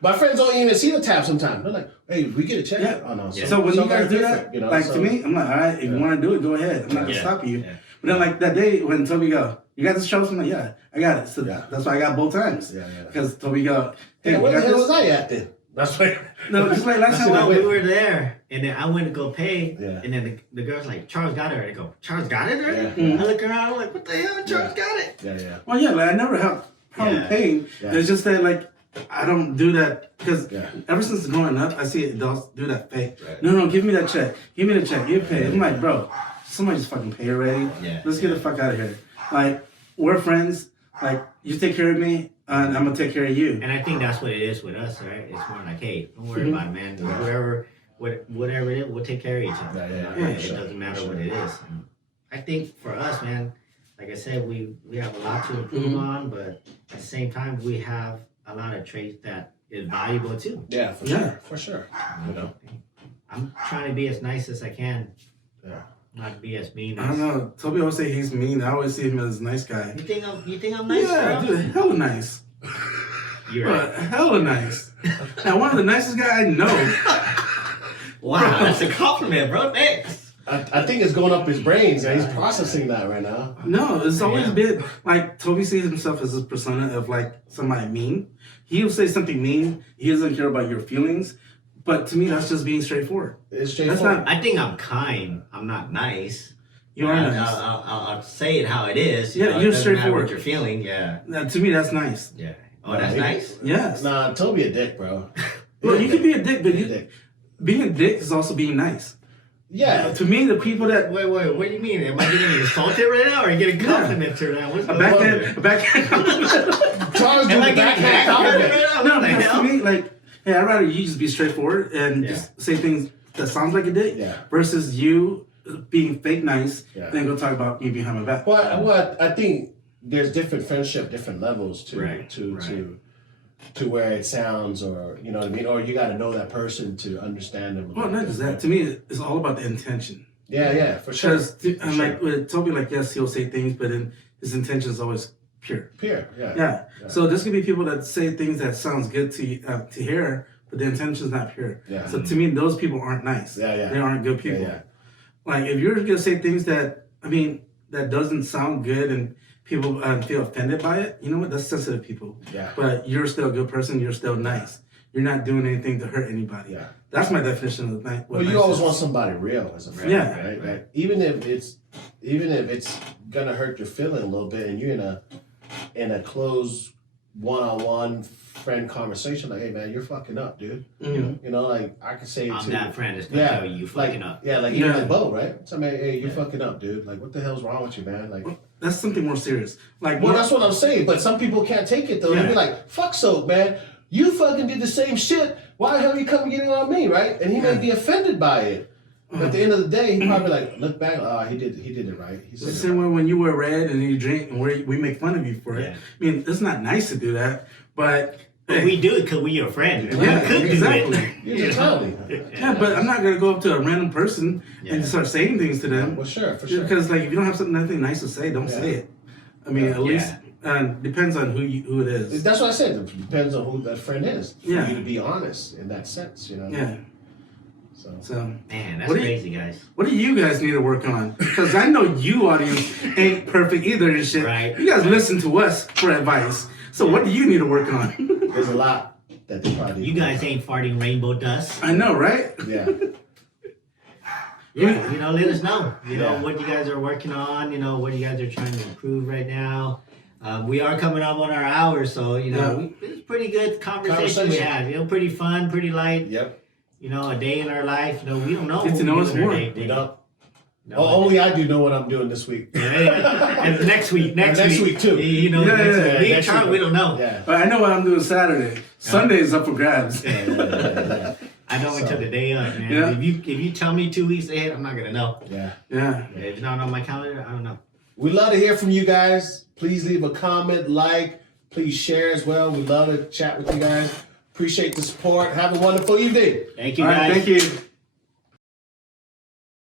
My friends don't even see the tab sometimes. They're like, hey, we get a check. Oh, no. So when you guys do that, you know, like to me, I'm like, all right, if you want to do it, go ahead. I'm not going to stop you. Yeah. But then like that day when Toby go, you got this show? I'm like, yeah, I got it. So that's why I got both times. Yeah. Because Toby go, hey, Where the hell was this? I at then? That's right. No, just like last time. No, we were there, and then I went to go pay, Yeah. and then the girl's like, Charles got it already. I go, Charles got it already? Yeah. I look around, I'm like, what the hell? Charles got it. Yeah. Well, yeah, like I never have problem paying. Yeah. It's just that like I don't do that because Yeah. ever since growing up, I see adults do that pay. Right. No, give me that check. Give me the check. You pay. I'm like, bro, somebody just fucking pay already. Yeah. Let's get the fuck out of here. Like we're friends. Like you take care of me, and I'm gonna take care of you. And I think that's what it is with us, right? It's more like, hey, don't worry Mm-hmm. about it, man. Whatever it is, we'll take care of each other. Yeah, It sure, doesn't matter sure. what it is. And I think for us, man, like I said, we have a lot to improve on, but at the same time, we have a lot of traits that is valuable too. Yeah, for sure. You know. I'm trying to be as nice as I can, Yeah. not be as mean. I don't know. Toby always say he's mean. I always see him as a nice guy. You think I'm nice? Yeah, bro? dude, hella nice. You're right. Hella nice. Now, one of the nicest guys I know. Wow, that's a compliment, bro. Thanks. I think it's going up his brains, and he's processing that right now. No, it's always Yeah. been like Toby sees himself as this persona of like somebody mean. He'll say something mean. He doesn't care about your feelings. But to me, that's just being straightforward. It's straightforward. I think I'm kind. I'm not nice. You are nice. I'll say it how it is. Yeah, know, it you're doesn't matter straightforward. what you're feeling. Yeah. Now, to me, that's nice. Yeah. Oh, that's nice. Yes. Nah, Toby a dick, bro. Well, you can be a dick, but He a dick. being a dick is also being nice. Yeah. To me, the people that Wait. What do you mean? Am I getting insulted right now, or are you getting compliments right now? What's going on? backhand. Charles Am I doing getting backhand backhanded compliment. right now? No, What the because to hell? me, like, hey, I'd rather you just be straightforward and Yeah. just say things that sounds like a dick Yeah. versus you being fake nice Yeah. and then go talk about me behind my back. Well, I think there's different friendship, different levels to Right, to where it sounds, or you know what I mean, or you got to know that person to understand them. Well, not just that. To me, it's all about the intention. Yeah, for sure. Because I'm like with Toby, like yes, he'll say things, but then his intention is always pure. Pure, yeah. Yeah. So there's gonna be people that say things that sounds good to hear, but the intention's not pure. Yeah. So to me, those people aren't nice. Yeah. They aren't good people. Yeah. Like if you're gonna say things that that doesn't sound good and people feel offended by it, you know what? That's sensitive people. Yeah. But you're still a good person. You're still nice. You're not doing anything to hurt anybody. Yeah. That's my definition of nice. Well, you always want somebody real as a friend, Yeah. right? Like, even if it's gonna hurt your feeling a little bit, and you're in a close one-on-one friend conversation, like, hey man, you're fucking up, dude. Mhm. You know, like I could say I'm to that friend that's gonna tell you fucking up. Yeah, like even Yeah. like Bo, right? So I mean, hey, you're fucking up, dude. Like, what the hell's wrong with you, man? Like, That's something more serious. Like well, that's what I'm saying. But some people can't take it though. Yeah. They'll be like, fuck so, man. You fucking did the same shit. Why the hell are you coming getting on me, right? And he may be offended by it. But at the end of the day, he probably like look back. He did it right. He It's said the it same right. way when you wear red and you drink and we make fun of you for it. Yeah. I mean, it's not nice to do that, but But we do it because we're your friend. Yeah, we could exactly. do it. You're just telling me. yeah, but I'm not gonna go up to a random person Yeah. and start saying things to them. Well, sure, for sure. Because like if you don't have nothing nice to say, don't Yeah. say it. I mean, at least depends on who it is. That's what I said. It depends on who that friend is. For Yeah. you to be honest in that sense, you know. Yeah. So Man, that's What do you- crazy, guys. What do you guys need to work on? Because I know you audience ain't perfect either and shit. Right. You guys listen to us for advice. So what do you need to work on? there's a lot that they probably. You guys ain't farting rainbow dust. I know, right? Yeah. Yeah, let us know. Yeah. What you guys are working on. What you guys are trying to improve right now. We are coming up on our hour, so it's pretty good conversation we had. Pretty fun, pretty light. Yep. A day in our life. We don't know. Get to know us more. We don't. Only I do know what I'm doing this week. And next week. Next week too. Next Yeah, week. Me and next Charlie, week. we don't know. Yeah. But I know what I'm doing Saturday. Sunday is up for grabs. Yeah. I know until the day of, man. Yeah. If you tell me 2 weeks ahead, I'm not gonna know. Yeah. Yeah. If it's not on my calendar, I don't know. We'd love to hear from you guys. Please leave a comment, please share as well. We'd love to chat with you guys. Appreciate the support. Have a wonderful evening. Thank you, All guys. right, thank you.